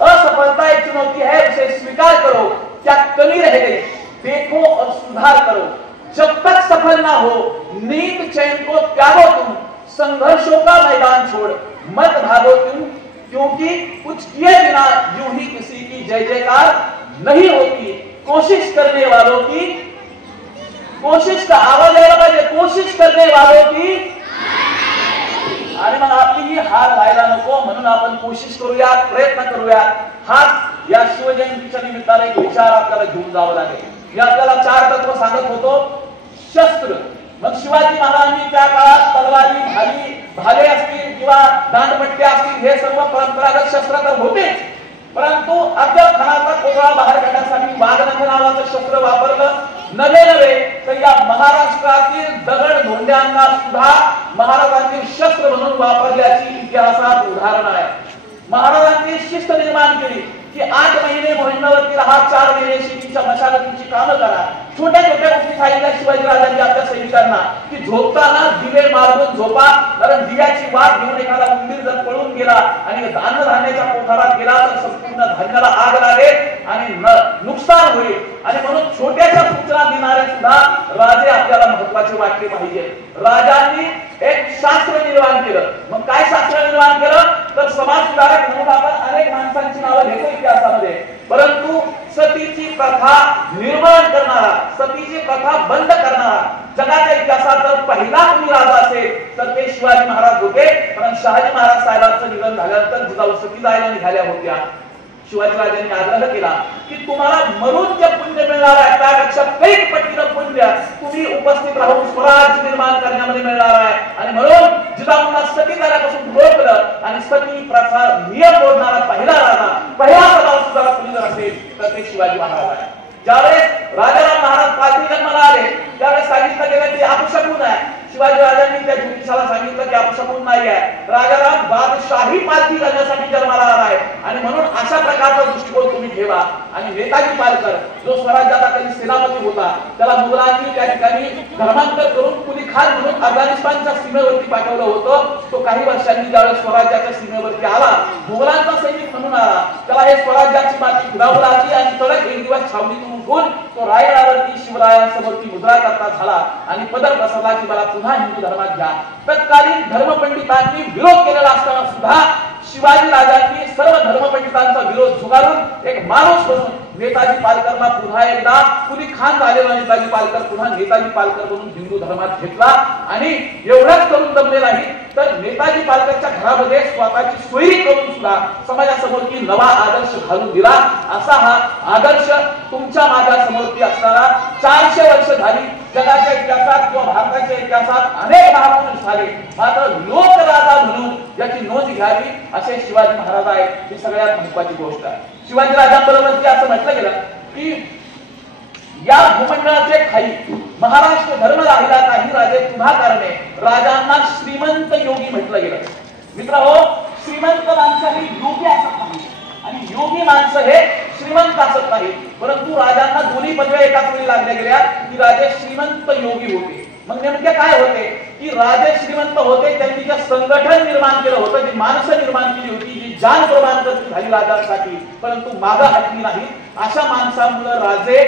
असफलता एक चुनौती है, उसे स्वीकार करो, क्या कमी रह गई देखो और सुधार करो, जब तक सफल ना हो नींद चैन को त्यागो तुम, संघर्षों का मैदान छोड़ मत भागो तुम, क्योंकि कुछ किए बिना यूं ही किसी की जय जयकार नहीं होती, कोशिश करने वालों की कोशिश का आवाज यायला पाहिजे, कोशिश करणे वालों की. आणि मग आपली ही हार व्हायला नको म्हणून आपण कोशिश करूयात, प्रयत्न करूयात. हाच या शिवजयंतीच्या निमित्ताने एक विचार आपल्याला घेऊन जावं लागेल. मी आपल्याला 4 तत्व सांगत होतो. शस्त्र, मग शिवाजी महाराजांनी त्या काळात तलवारी, भाले असतील किंवा दांडपट्ट्या असतील, हे सर्व परंपरागत शस्त्र तर होतेच, परंतु अफजल खानाचा कोथळा बाहेर काढण्यासाठी वाघनख नावाचं शस्त्र वापरलं. नवे तर या महाराष्ट्रातील दगड धोंड्यांना सुद्धा महाराजांनी शस्त्र म्हणून वापरल्याची इतिहासात उदाहरण आहे. महाराजांनी शिस्त निर्माण केली की 8 महिने मोहिमेवरती राहा, 4 महिने शेतीच्या मशागतीची कामं करा. छोट्या छोट्या गोष्टी सांगितल्या शिवाजी राजांनी आपल्या सैनिकांना की झोपताना दिवे मारून झोपा, कारण दिव्याची वाट घेऊन एखादा उंदीर जर पळून गेला आणि धान्याच्या कोठारात गेला तर संपूर्ण धान्याला आग लागेल आणि नुकसान होईल. आणि म्हणून छोट्याशा सूचना देणारे सुद्धा राजे आपल्याला महत्वाचे वाटले पाहिजे. राजांनी एक शास्त्र निर्माण केलं. मग काय शास्त्र निर्माण केलं तर समाज सुधारक म्हणून आपण अनेक माणसांची नावं घेतो इतिहासामध्ये, परंतु सतीची प्रथा निर्माण करणारा, सतीची प्रथा बंद करणारा जगाच्या इतिहासात जर पहिला कोणी राजा असेल तर ते शिवाजी महाराज होते. कारण शहाजी महाराज साहेबांचं निधन झाल्यानंतर जिजाऊ सती जायला निघाल्या होत्या. शिवाजी राजांनी आग्रह केला की तुम्हाला मरून जे पुण्य मिळणार आहे त्यापेक्षा कैक पटीनं पुण्य तुम्ही उपस्थित राहून स्वराज्य निर्माण करण्यामध्ये मिळणार आहे. आणि म्हणून जिजाऊंना सती जाण्यापासून रोखलं आणि सती प्रथा नियम मोडणारा पहिला राजा, पहिला समाज सुधारक कोणी जर असेल तर ते शिवाजी महाराज आहे. ज्यावेळेस राजाराम महाराज पालखी जन्माला आले त्यावेळेस सांगितलं गेलं की अपशकुन आहे. शिवाजी राजांनी त्या ज्योतिषाला सांगितलं की अपशकुन नाही आहे, राजाराम बादशाही पालखी घालण्यासाठी जन्माला आला आहे. आणि म्हणून अशा प्रकारचा दृष्टिकोन तुम्ही ठेवा. आणि नेताजी पालकर जो स्वराज्याचा कधी सेनापती होता त्याला मुघलांनी त्या ठिकाणी धर्मांतर करून कुली खान म्हणून अफगाणिस्तानच्या सीमेवरती पाठवलं होतं. तो काही वर्षांनी ज्यावेळेस स्वराज्याच्या सीमेवरती आला, मुघलांचा सैनिक म्हणून आला, त्याला हे स्वराज्याची माती खुदावू लागली आणि तडक एक दिवस छावणीतून उठून तो रायगडावरती शिवरायांसमोरती मुजरा करता झाला आणि पदर पसरला की मला पुन्हा हिंदू धर्मात घ्या. तत्कालीन धर्मपंडितांनी विरोध केलेला असताना सुद्धा शिवाजी राजांनी सर्व धर्मपंडितांचा विरोध झुगारून एक माणूस म्हणून नेताजी पालकरला पुन्हा एकदा कुली खान झालेला नेताजी पालकर पुन्हा नेताजी पालकर म्हणून हिंदू धर्मात घेतला. आणि एवढंच करून जमले नाही तर नेताजी पालकरच्या घरामध्ये स्वतःची सोयरी करून सुद्धा समाजासमोर की नवा आदर्श घालून दिला. असा हा आदर्श तुमच्या माझ्या समोरती असताना 400 वर्ष झाली. जगाच्या इतिहासात किंवा भारताच्या इतिहासात अनेक महापुरुष झाले, मात्र लोकराजा म्हणून याची नोंद घ्यावी असे शिवाजी महाराज आहेत. ही सगळ्यात महत्वाची गोष्ट आहे. शिवाजी राजांबरोबर असं म्हटलं गेलं की या भूमंडळाचे खाई महाराष्ट्र धर्म राहिला नाही राजे तुझा कारणे, राजांना श्रीमंत योगी म्हटलं गेलं. मित्रहो, श्रीमंत माणसं ही योगी असत नाही आणि योगी माणसं हे श्रीमंत असत नाही, परंतु राजांना दोन्ही पदव्या एकाच वेळी लागल्या गेल्या की राजे श्रीमंत योगी होते. मग नेमके काय होते की राजे श्रीमंत होते, त्यांनी जे संघटन निर्माण केलं होतं, जी माणसं निर्माण केली होती, जी जान प्रमाण करती झाली राजांसाठी, परंतु मागा हटली नाही, अशा माणसांमुळे राजे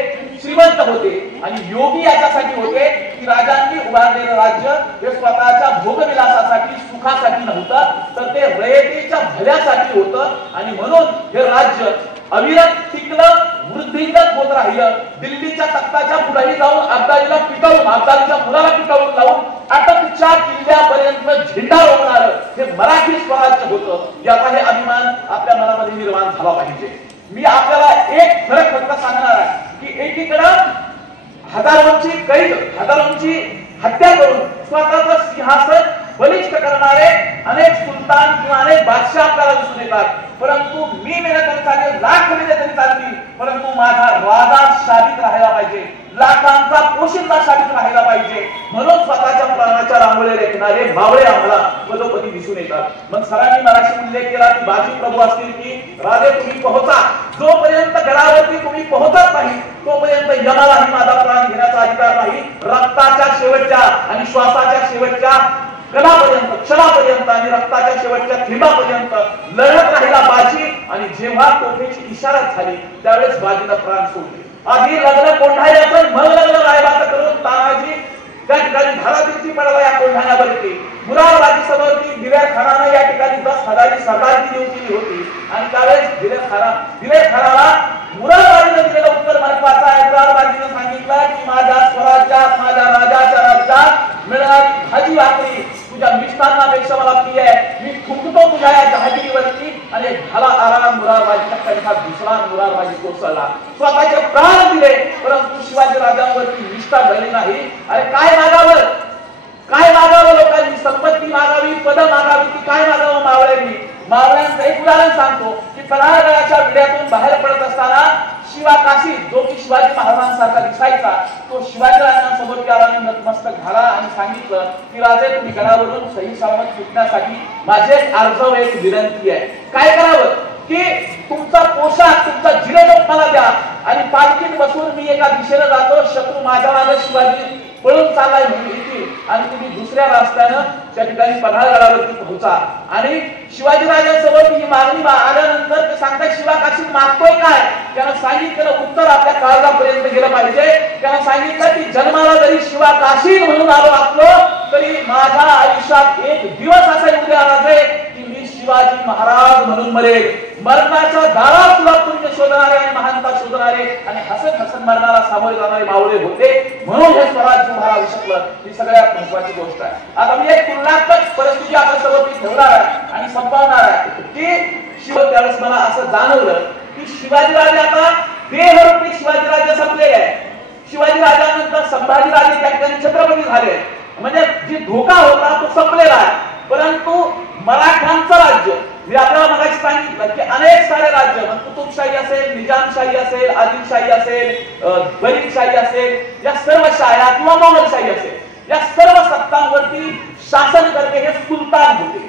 श्रीमंत होते. आणि योगी याच्यासाठी होते की राजांनी उभारलेलं राज्य हे स्वतःच्या भोगविलासासाठी सुखासाठी नव्हतं तर ते रयतेच्या भल्यासाठी होतं. आणि म्हणून हे राज्य अविरत टिकलं, वृद्धिंगत होत राहिलं. दिल्लीच्या तख्ताच्या पुढे जाऊन अब्दालीला पिटवून, अब्दालीच्या मुलाला पिटवून लावून अटकच्या किल्ल्यापर्यंत झेंडा रोवणारं हे मराठी स्वराज्य होतं. याचा हे अभिमान आपल्या मनामध्ये निर्माण झाला पाहिजे. मी आपल्याला एक फरक फक्त सांगणार आहे की एकीकडं हजारोंची कैद, हजारोंची हत्या करून स्वतःचं सिंहासन बलिष्ठ करणारे अनेक सुलतान किंवा अनेक बादशाह आपल्याला दिसून येतात. परंतु मी मेहनत तरी चालेल, लाख मेहनत तरी चालतील, परंतु माझा राजा शाबित राहायला पाहिजे, लाखांचा पोशिंदा शाबित राहायला पाहिजे. म्हणून स्वतःच्या प्राणाच्या रांगोळ्या रेखणारे मावळे आम्हाला पदोपदी दिसून येतात. मग सरांनी मराठी उल्लेख केला की बाजी प्रभू असतील की राजे तुम्ही पोहोचा, जोपर्यंत गडावरती तुम्ही पोहोचत नाही तोपर्यंत यमालाही माझा प्राण घेण्याचा अधिकार नाही. रक्ताच्या शेवटच्या आणि श्वासाच्या शेवटच्या कणापर्यंत, क्षणापर्यंत आणि रक्ताच्या शेवटच्या थेंबापर्यंत लढत राहिला बाजी. आणि जेव्हा तोफेची इशारा झाली त्यावेळेस बाजीला प्राण सोडले. आधी लग्न कोंढाण्याचं, मग लग्न रायबाचं करून तानाजी त्या ठिकाणी धारातीर्थी पडला या कोंढाण्यावरती. मुरारबाजी समोरती दिलेर खानानं या ठिकाणी 10,000 सरदारची देऊन केली होती. आणि त्यावेळेस दिलेर खानाला मुरारबाजीनं दिलेलं उत्तर महत्वाचं आहे. मुरारबाजीनं सांगितलं की माझ्या स्वराज्यात भाजी भाकरी तुझ्या मिष्टांनापेक्षा मला प्रिय आहे. मी थुंकतो तुझ्या या जहागिरीवरती आणि झाला आराम. मुरारबाजीच्या कंठात दुसरा मुरारबाजी कोसळला. स्वतःचे प्राण दिले परंतु शिवाजी राजांवरती निष्ठा झाली नाही. अरे काय मागावं, काय मागावं लोकांनी? संपत्ती मागावी, पद मागावी की काय मागावं मावळ्यांनी? मावळ्यांचं एक उदाहरण सांगतो की पन्हाळगडाच्या विड्यातून बाहेर पडत असताना शिवा काशी जो की शिवाजी महाराजांसारखा दिसायचा तो शिवाजी राजांसमोर आला आणि नतमस्तक झाला आणि सांगितलं की राजे तुम्ही गडावरून सही सलामत सुटण्यासाठी माझे अर्जव एक विनंती आहे. काय करावं की तुमचा पोशाख तुमचा जिरेटोप मला द्या आणि पालखीत बसून मी एका दिशेला जातो. शत्रू माझ्या मागे शिवाजी पळून चाललाय म्हणून येतील आणि तुम्ही दुसऱ्या रस्त्यानं त्या ठिकाणी पन्हाळगडावरती पोहोचा. आणि शिवाजी राजांसोबत ही मागणी आल्यानंतर ते सांगतात शिवा काशी मागतोय काय? त्यानं सांगितलं उत्तर आपल्या काळजापर्यंत गेलं पाहिजे. त्यानं सांगितलं की जन्माला जरी शिवा काशी म्हणून आलो असलो तरी माझ्या आयुष्यात एक दिवस असा येऊ द्या राजे की मी शिवाजी महाराज म्हणून मरेल. मरणाच्या दारात तुला पुण्य शोधणारे आणि महानता शोधणारे आणि हसत हसत मरणाला सामोरे जाणारे मावळे होते म्हणून हे स्वराज्य उभारावं शकलं. ही सगळ्यात महत्वाची गोष्ट आहे. आता मी एक तुलनात्मक परिस्थिती आपण सर्व ठेवणार आहे आणि संपवणार आहे की त्यावेळेस मला असं जाणवलं की शिवाजी राजे आता देहरूपी शिवाजी राजे संपलेले आहे. शिवाजी राजानंतर संभाजी राजे त्या ठिकाणी छत्रपती झाले. म्हणजे जी धोका होता तो संपलेला आहे. परंतु मराठ्यांचं राज्य मी आपल्याला मगाशी सांगितलं की अनेक सारे राज्य कुतुबशाही असेल, निजामशाही असेल, आदिलशाही असेल, बरीदशाही असेल, या सर्व शाह्या किंवा मोगलशाही असेल, या सर्व सत्तांवरती शासन करते हे सुलतान होते,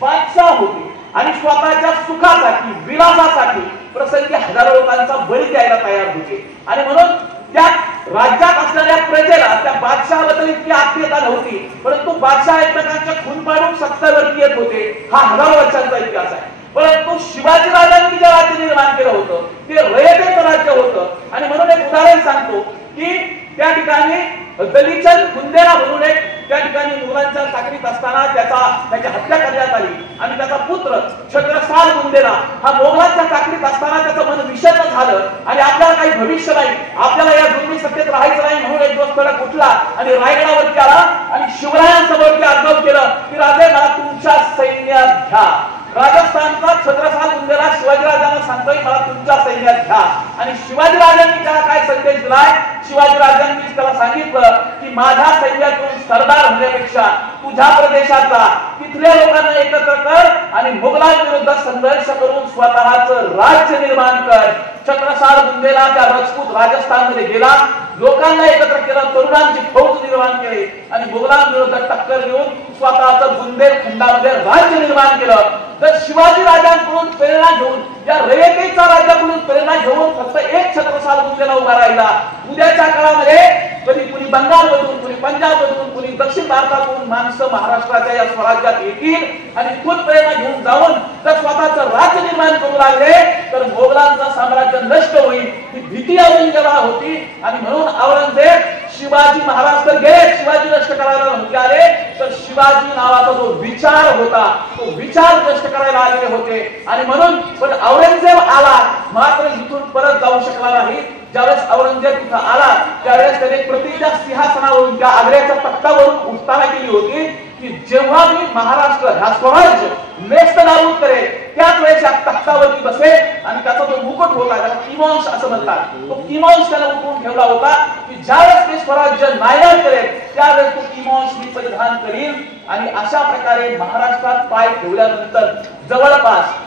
बादशाह होते आणि स्वतःच्या सुखासाठी विलासासाठी प्रसंगी हजारो लोकांचा बळी द्यायला तयार होते. आणि म्हणून त्या राज्यात असणाऱ्या प्रजेला त्या बादशहाबद्दल इतकी आत्मीयता नव्हती परंतु बादशाह एकमेकांच्या खून पाडून सत्तेवरती येत होते. हा हजारो वर्षांचा इतिहास आहे. परंतु शिवाजी राजांनी जे राज्य निर्माण केलं होतं ते रयतेचं राज्य होतं. आणि म्हणून एक उदाहरण सांगतो की त्या ठिकाणी दलिचंद बुंदेला म्हणून एक त्या ठिकाणी मुघलांच्या चाकरीत असताना त्याची हत्या करण्यात आली आणि त्याचा पुत्र छत्रसाल बुंदेला हा मोगलांच्या चाकरीत असताना त्याचं मन विषण्ण झालं आणि आपल्याला काही भविष्य नाही, आपल्याला या जुलमी सत्तेत राहायचं नाही म्हणून एक दिवस कडक उठला आणि रायगडावरती आला आणि शिवरायांसमोर अर्जव केलं की राजे मला तुमच्या सैन्यात घ्या. राजस्थानचा छत्रसाल बुंदेला शिवाजी राजांना सांगतोय मला तुमच्या सैन्यात घ्या. आणि शिवाजी राजांनी त्याला काय संदेश दिलाय? शिवाजी राजांनी त्याला सांगितलं की माझ्या सैन्यातून सरदार होण्यापेक्षा तुझ्या प्रदेशात जा, तिथल्या लोकांना एकत्र कर आणि मुघलांविरुद्ध संघर्ष करून स्वतःचं राज्य निर्माण कर. छत्रसाल बुंदेला त्या राजपूत राजस्थानमध्ये गेला, लोकांना एकत्र केलं, तरुणांची फौज निर्माण केली आणि मुघलांविरुद्ध टक्कर देऊन स्वतःचं बुंदेलखंडामध्ये राज्य निर्माण केलं. तर शिवाजी राजांकडून प्रेरणा घेऊन या रयतेच्या राज्याकडून प्रेरणा घेऊन फक्त एक छत्रसाल बुंदेला उभा राहिला. उद्याच्या काळामध्ये कधी कुणी बंगालमधून, कुणी पंजाबमधून, कुणी दक्षिण भारतातून माणसं महाराष्ट्राच्या या स्वराज्यात येतील आणि खूप प्रेरणा घेऊन जाऊन जर स्वतःचं राज्य निर्माण करू लागले तर मोगलांचं साम्राज्य नष्ट होईल ही भीती औरंगजेबाला होती. आणि म्हणून औरंगजेब शिवाजी महाराज तर गेले, शिवाजी नष्ट करायला नव्हते आले तर शिवाजी नावाचा जो विचार होता तो विचार नष्ट करायला आलेले होते. आणि म्हणून पण औरंगजेब आला मात्र इथून परत जाऊ शकला नाही. ज्यावेळेस औरंगजेब इथं आला त्यावेळेस त्याने पृथ्वीच्या सिंहासनावरून त्या आग्र्याच्या तख्तावरून उठताना केली होती की जेव्हा मी महाराष्ट्र हा स्वराज्य नेस्तनाबूत करेल त्याच वेळेस या तख्तावरती बसेल. आणि त्याचा जो मुकुट होता त्याला किमोंश असं म्हणतात, तो किमोंश त्याला उठवून ठेवला होता की ज्यावेळेस ते स्वराज्य नायनाट करेल त्यावेळेस तो किमोंश मी परिधान करील. आणि अशा प्रकारे महाराष्ट्रात पाय ठेवल्यानंतर जवळपास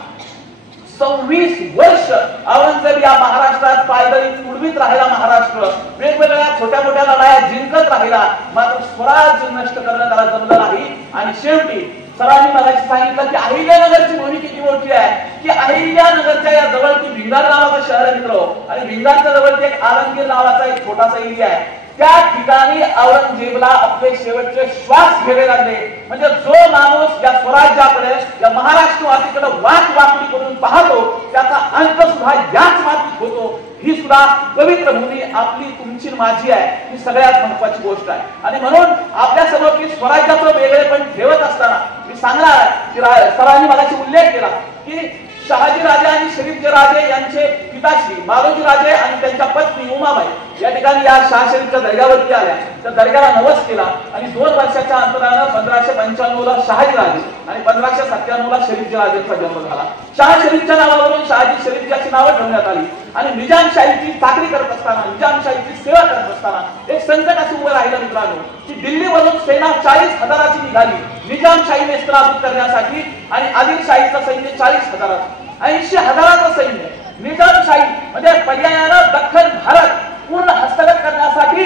26 वर्ष औरंगजेब या महाराष्ट्रात पायदळी तुडवीत राहिला. महाराष्ट्र वेगवेगळ्या छोट्या मोठ्या लढाया जिंकत राहिला मात्र स्वराज्य नष्ट करणं त्याला जमलं नाही. आणि शेवटी सरांनी मला सांगितलं की अहिल्यानगरची भूमी किती मोठी आहे की अहिल्यानगरच्या या जवळची भिंगार नावाचं शहर मित्र आणि भिंगारच्या जवळची एक आलमगीर नावाचा एक छोटासा एरिया आहे. त्या ठिकाणी औरंगजेबला आपले शेवटचे श्वास घ्यावे लागले. म्हणजे जो माणूस या स्वराज्याकडे या महाराष्ट्र मातीकडे वाट वाकडी करून पाहतो त्याचा अंत सुद्धा याच मातीत होतो. ही सुद्धा पवित्र भूमी आपली तुमची माझी आहे ही सगळ्यात महत्वाची गोष्ट आहे. आणि म्हणून आपल्या समोर की स्वराज्याचं वेगळेपण ठेवत असताना मी सांगणार की सरांनी मगाशी उल्लेख केला की शहाजी राजे आणि शरीफचे राजे यांचे पिताश्री मालोजी राजे आणि त्यांच्या पत्नी उमाबाई या ठिकाणी या शहाशरीच्या दर्ग्यावरती आल्या, त्या दर्ग्याला नवस केला आणि 2 वर्षाच्या अंतरानं 1595 ला शहाजी राजे आणि 1597 ला शरीफजी राजेंचा जन्म झाला. शाह शरीफच्या नावावरून शहाजी शरीफ याची नावं ठेवण्यात आली आणि निजामशाहीची चाकरी करत असताना, निजामशाहीची सेवा करत असताना एक संकट असं उभं राहिलं मित्रांनो की दिल्लीवरून सेना 40,000ची निघाली निजामशाही नेस्तनाबूत करण्यासाठी आणि आदिलशाहीचं सैन्य 40,000, 80,000चं सैन्य. निजामशाही म्हणजे पर्यायानं दख्खन भारत पूर्ण हस्तगत करण्यासाठी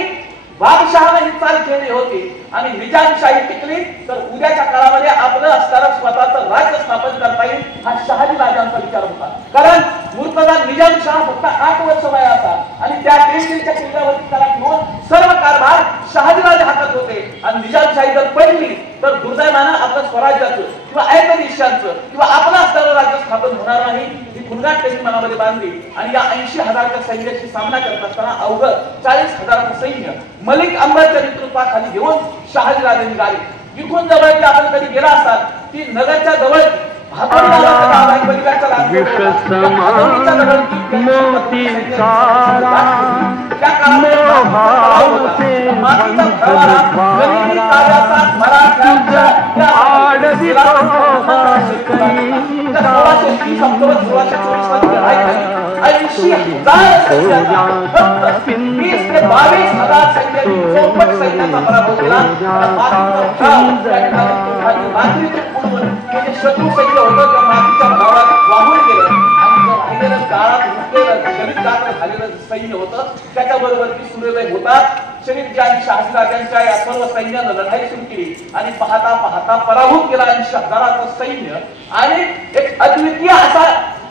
बादशहाने ही चाल केली होती आणि निजामशाही टिकली तर उद्याच्या काळामध्ये आपलं असणारं स्वतःचं राज्य स्थापन करता येईल हा शहाजी राजांचा विचार होता. कारण मुर्तजा निजामशाह फक्त 8 वर्ष वयाचा आणि त्या दिल्लीच्या किल्ल्यावरती त्याला घेऊन सर्व कारभार शहाजी राजे हातात होते आणि निजामशाही जर पडली तर दुर्दैवानं आपलं स्वराज्याचं किंवा ऐकदेशांचं किंवा आपलं असणारं राज्य स्थापन होणार नाही ही खुणगाट त्यांनी मनामध्ये बांधली आणि या 80,000च्या सैन्याशी सामना करत असताना अवघड 40,000चं सैन्य मलिक अंबरच्या नेतृत्वाखाली घेऊन शहाजी राजे निघाले. इथून जवळ आपण कधी गेला असाल की नगरच्या जवळ शत्रू सैन्य होतं त्या मातीच्या भावात वाहून गेलं आणि राहिलेलं काळात उठलेलं गणित गात्र झालेलं सैन्य होतं त्याच्याबरोबर ती सुरेलय होतात. शरीफजी आणि शहाजी राजांच्या या सर्व सैन्यानं लढाई सुरू केली आणि पाहता पाहता पराभूत केला 80,000चं सैन्य आणि एक अद्वितीय असा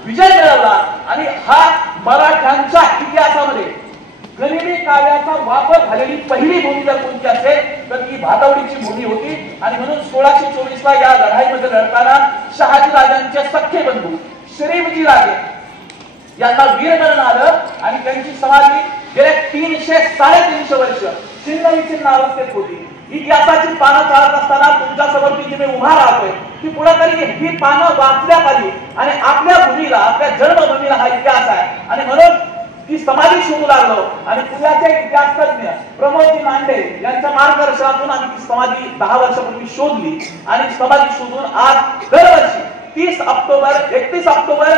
विजय मिळवला. आणि हा मराठ्यांच्या इतिहासामध्ये गनिमी काव्याचा वापर झालेली पहिली भूमी जर कोणती असेल तर ती भातवडीची भूमी होती. आणि म्हणून 1624 ला या लढाईमध्ये लढताना शहाजी राजांचे सख्खे बंधू शरीफजी राजे यांना वीरमरण आलं आणि त्यांची समाधी गेल्या 300-350 वर्ष चिन्ह अवस्थेत होती. इतिहासाची पानं चालत असताना तुमच्या समोर मी जिथे उभा राहतोय ती कुणातरी ही पानं वाचल्या पाहिजे आणि आपल्या भूमीला आपल्या जन्मभूमीला हा इतिहास आहे आणि म्हणून ती समाधी शोधू लागलो आणि पुण्याचे इतिहासतज्ञ प्रमोदजी मांडे यांच्या मार्गदर्शनातून आम्ही ती समाधी 10 वर्षापूर्वी शोधली आणि समाधी शोधून आज दरवर्षी 31 ऑक्टोबर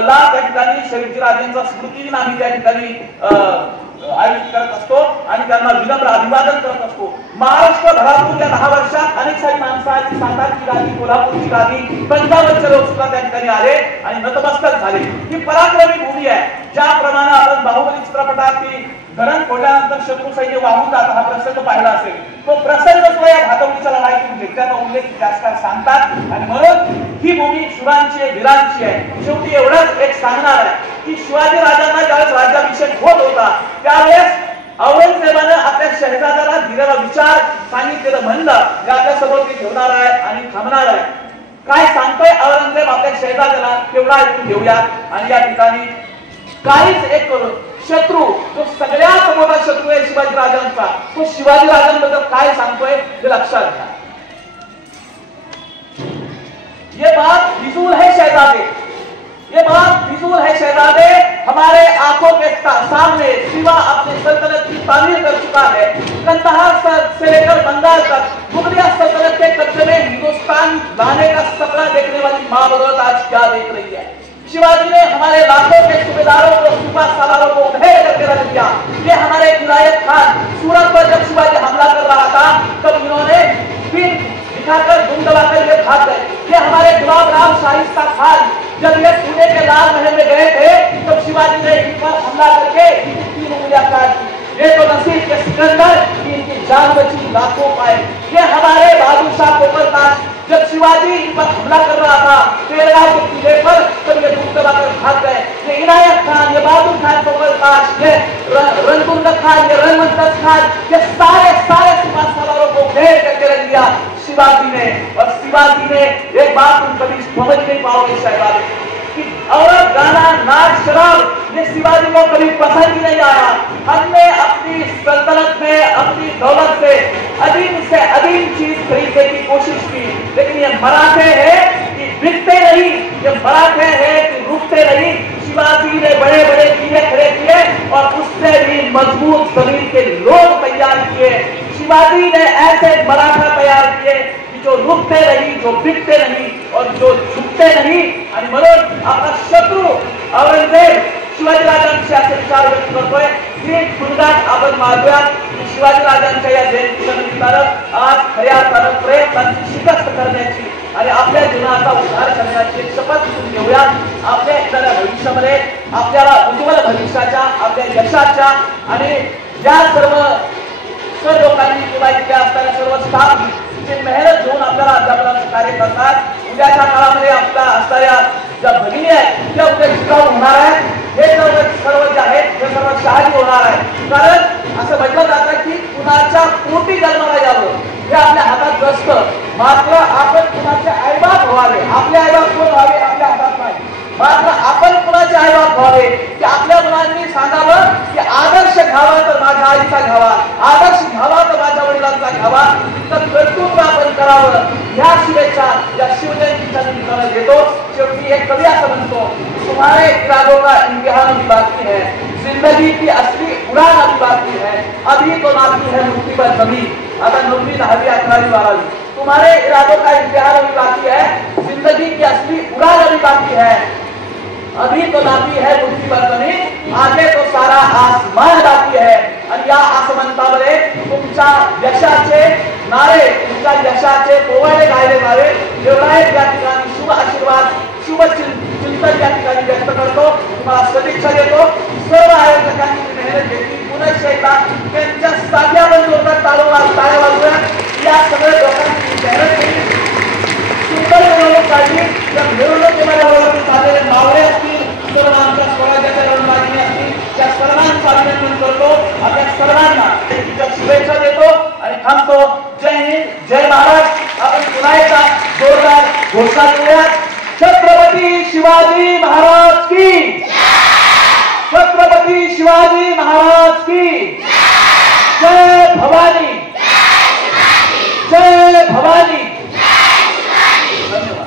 ला त्या ठिकाणी शरीफजी राजेंचा स्मृती दिन आम्ही त्या ठिकाणी आयोजित करत असतो आणि त्यांना विनम्र अभिवादन करत असतो. महाराष्ट्रभरातून या 10 वर्षात अनेक सारी माणसं आली, सातारची गादी, कोल्हापूरची गादी, पंजाबचे लोक सुद्धा त्या ठिकाणी आले आणि नतमस्तक झाले. ही पराक्रमी भूमी आहे. ज्याप्रमाणे आपण बाहुबली चित्रपटात ती धरण फोडल्यानंतर शत्रू सैन्य वाहून जात हा प्रसंग पाहिला असेल तो प्रसंग तो या भातवडीच्या लढाईतून घेतल्याचा उल्लेख इतिहासकार सांगतात आणि म्हणून ही भूमी शुरांची आहे, वीरांची आहे. शेवटी एवढंच एक सांगणार आहे की शिवाजी राजांना ज्यावेळेस राज्याभिषेक होत होता त्यावेळेस औरंगजेबानं आपल्या शहजाद्याला दिलेला विचार सांगितलेलं म्हणलं आपल्या समोर ते ठेवणार आहे आणि थांबणार आहे. काय सांगतोय औरंगजेब आपल्या शहजाद्याला तेवढा ऐकून घेऊया. आणि या ठिकाणी काहीच एक करून शत्रू जो सगळ्यात मोठा शत्रू आहे शिवाजी राजांचा तो शिवाजी राजांबद्दल काय सांगतोय हे लक्षात घ्या. ये बात फिजूल है शहजादे, ये बात फिजूल है शहजादे, हमारे आंखों के सामने सिवा अपने सल्तनत की तामीर कर चुका है. कंदहार से लेकर बंगाल तक मुगलिया सल्तनत के कब्जे में हिंदुस्तान लाने का सपना देखने वाली मां बदौलत आज क्या देख रही है. शिवाजी ने हमारे लाखों के सूबेदारों को, सूबा सालारों को उधेड़ करके रख दिया. ये हमारे इनायत खान सूरत पर जब शिवाजी हमला कर रहा था तब इन्होंने फिर दिखाकर धुन दबाकर ये भाग गए. ये हमारे गुलाब राम शाहिस्ता खान जब ये पुणे के लाल महल में गए थे तब शिवाजी ने इन पर हमला करके इनकी 3 उंगलियां काट दी. ये तो नसीब के सिकंदर की इनकी जान बची, लाखों पाए. ये हमारे बहादुर शाह कोपरताज जब शिवाजी इन पर हमला कर रहा था 13 के किले पर तब ये धूप दबाकर भाग गए. ये इनायत खान, ये बहादुर खान कोपरताज, ये रणकुंड खान, ये रणमंतज खान, ये सारे सिपा सलारों को घेर करके रख दिया शिवाजी ने. और शिवाजी ने एक बात तुम कभी समझ नहीं पाओगे शहजादे कि औरत, गाना, नाच, शराब ये शिवाजी को कभी पसंद ही नहीं आया. हमने अपनी सल्तनत में अपनी दौलत से अदीम चीज खरीदने की कोशिश की लेकिन ये मराठे हैं कि बिकते नहीं, ये मराठे हैं कि रुकते नहीं. शिवाजी ने बड़े बड़े किले खड़े किए और उससे भी मजबूत जमीन के लोग तैयार किए। शिवाजी ने ऐसे मराठा तैयार किए कि जो रुकते नहीं, जो बिकते नहीं और जो झुकते नहीं। आणि म्हणून आपला शत्रू औरंगजेब शिवाजीराजांचे असे विचार व्यक्त करतोय की खुणगाट आपण मारूयात। शिवाजीराजांच्या या जयंतीच्या निमित्तानं आज खऱ्या अर्थानं प्रयत्नांची शिकस्त करण्याची आणि आपल्या जीवनाचा उद्धार करण्याची शपथ घेऊया। आपल्या येणाऱ्या भविष्यामध्ये आपल्याला उज्ज्वल भविष्याच्या, आपल्या यशाच्या आणि ज्या सर्व लोकांनी किंवा इथे असणाऱ्या सर्व स्टाफ जे मेहनत घेऊन आपल्याला अध्यापनाचं कार्य करतात, उद्याच्या काळामध्ये आपल्या असणाऱ्या ज्या भगिनी आहेत त्या उद्या शिकाऊ होणार आहेत। हे सर्व जे आहेत हे सर्व शहाजी होणार आहे। कारण असं म्हटलं जातं की कुणाच्या पोटी जन्माला यावं हे आपल्या हातात नसतं, मात्र आपण कुणाचे आईबाप व्हावे। आपले आईबाप कोण व्हावे आपल्या हातात नाही, मात्र आपण कुणाचे आईबाप व्हावे की आपल्या मुलांनी सांगावं की आदर्श घ्यावा तर माझ्या आईचा घ्यावा, आदर्श घ्यावा तर माझ्या वडिलांचा घ्यावा, तर कर्तृत्व आपण करावं। ह्या शुभेच्छा या शिवजयंतीच्या निमित्तानं देतो। शेवटी एक कवी असं म्हणतो, तुम्हारे इरादों का इम्तिहान अभी बाकी है, जिंदगी की असली उड़ान अभी बाकी है, अभी तो बाकी है मुक्ति पर जमीन। आता 9वी 10वी 11वी 12वी, तुम्हारे इरादों का इम्तिहान अभी बाकी है, जिंदगी की असली उड़ान अभी बाकी है, अभी तो बाकी है मुक्ति पर जमीन, आगे तो सारा आसमान बाकी है। आणि या आसमंतामध्ये तुमच्या यशाचे नारे, तुमच्या यशाचे पोवाडे गायले जावे एवढा एक या ठिकाणी शुभ आशीर्वाद, शुभ चिंतन या ठिकाणी व्यक्त करतो। तुम्हाला सदिच्छा देतो। सर्व आयोजकांनी मेहनत घेतली, पुनश्च एकदा त्यांच्या साध्यामध्ये जोरदार टाळ्या वाजवूया। या सगळ्या लोकांनी मेहनत केली, सुंदर मिरवणूक काढली। या मिरवणुकीमध्ये हळूहळू झालेले मावळे असतील, सर्व आमच्या स्वराज्याच्या रणबागिनी असतील, त्या सर्वांचं अभिनंदन करतो। आपल्या सर्वांना त्यांच्या शुभेच्छा देतो आणि थांबतो। जय हिंद, जय महाराष्ट्र। आपण पुन्हा एकदा जोरदार घोषणा करूयात, छत्रपती शिवाजी महाराज की, छत्रपती शिवाजी महाराज की जय भवानी, जय भवानी। चंद्र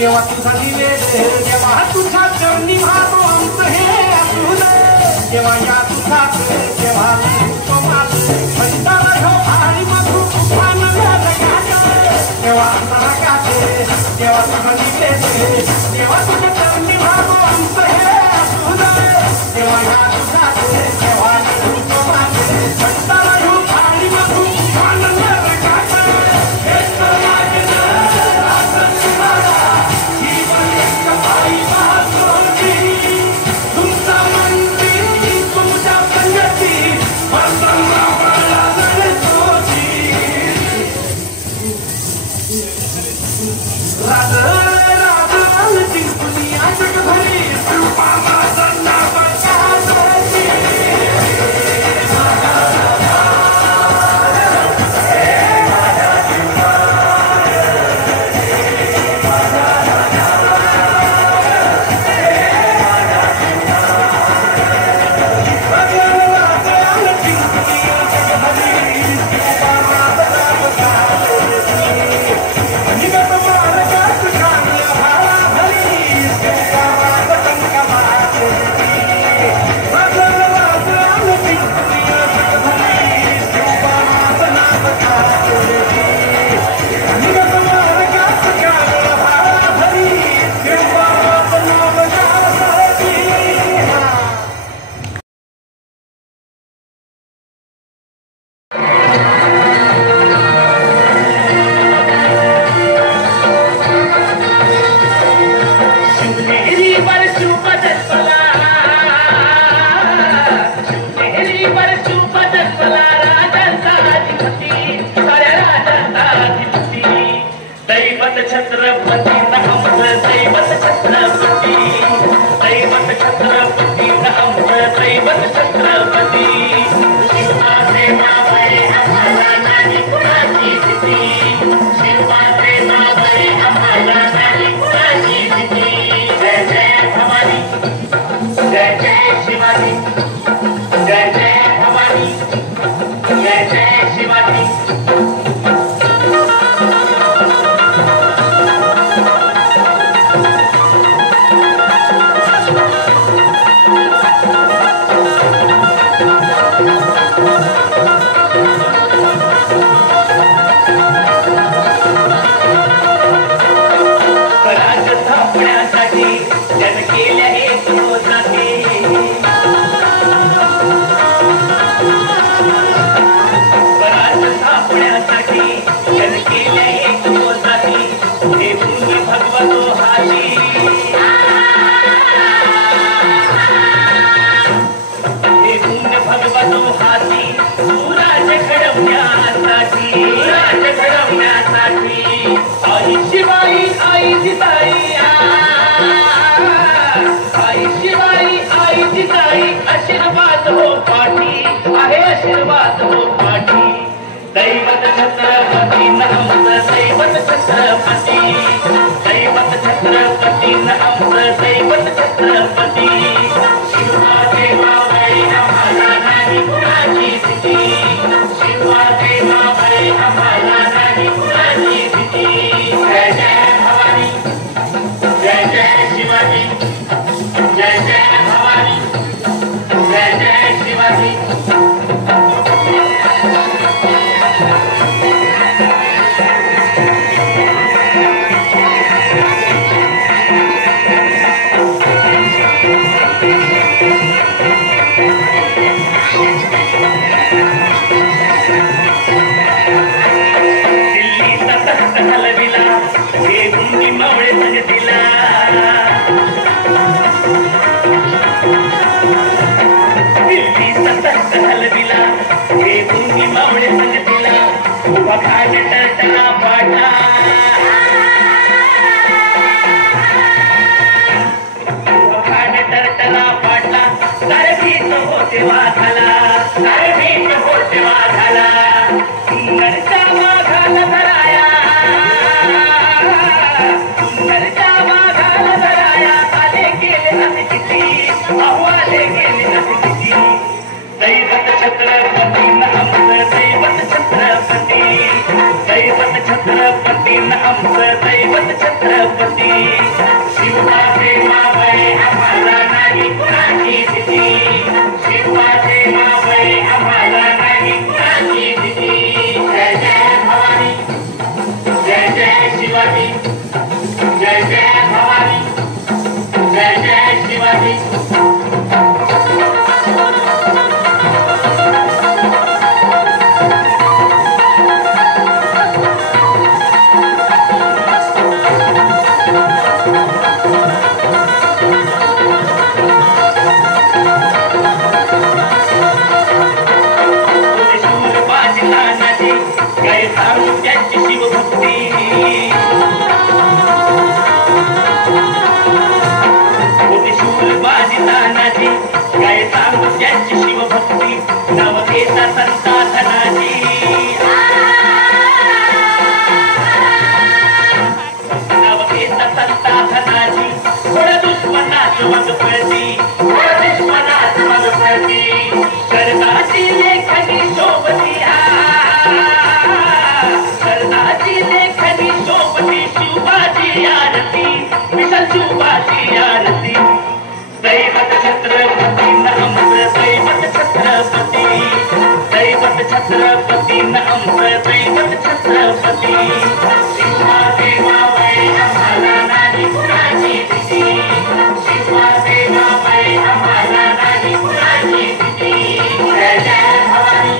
देवा तुझा निवेद देवा तुझा चरणी भातो आमचं हे असून देवा या तुझा देवा मात भंडारा घो भारी मधु तुफान देवा नरकाचे देवा तुझा निवेद देवा तुझा चरणी भातो आमचं हे असून देवा या तुझा देवा मात भंडारा घो भारी मधु तुफान दैवत छत्रपती आमचं दैवत छत्रपती दैवत छत्रपती आमचं दैवत छत्रपती शिवा देवा बाई आम्हाला नाही कुणाची भीती शिवा देवा बाई आम्हाला नाही कुणाची भीती जय जय भवानी जय जय शिवाजी जय जय भवानी जय जय शिवाजी छत्रपती आमचं दैवत छत्रपती शिवा देवा बाई आम्हाला नाही कुणाची भीती शिवा देवा बाई आम्हाला नाही कुणाची भीती जय जय भवानी जय जय शिवाजी जय जय भवानी जय जय शिवाजी शिवभक्ती नाव घेता संता धनाजी नाव घेता संता धनाजी थोडं दुश्मनात मग पळती थोडं दुश्मनात मग पळती कर्णाची लेखनी शोभती कर्णाची लेखनी शोभती शिवाजी आरती विशाल शिवाजी आरती दैवत छत्रपती आमचं दैवत छत्रपती दैवत छत्रपती आमचं दैवत छत्रपती शिवा देवा बाई आम्हाला नाही कुणाची भीती शिवा देवा बाई आम्हाला नाही कुणाची भीती जय जय भवानी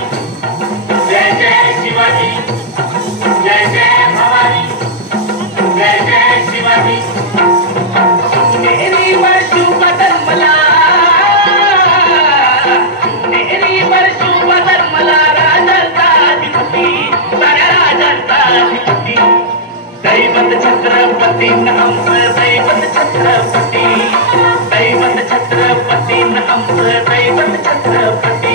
जय जय शिवाजी जय जय भवानी जय जय शिवाजी मेरी वर्षू बदल मला मेरी वर्षू बदल मला राजंता अधिपती साऱ्या राजंता अधिपती दैवत छत्रपती आमचं दैवत छत्रपती दैवत छत्रपती आमचं दैवत छत्रपती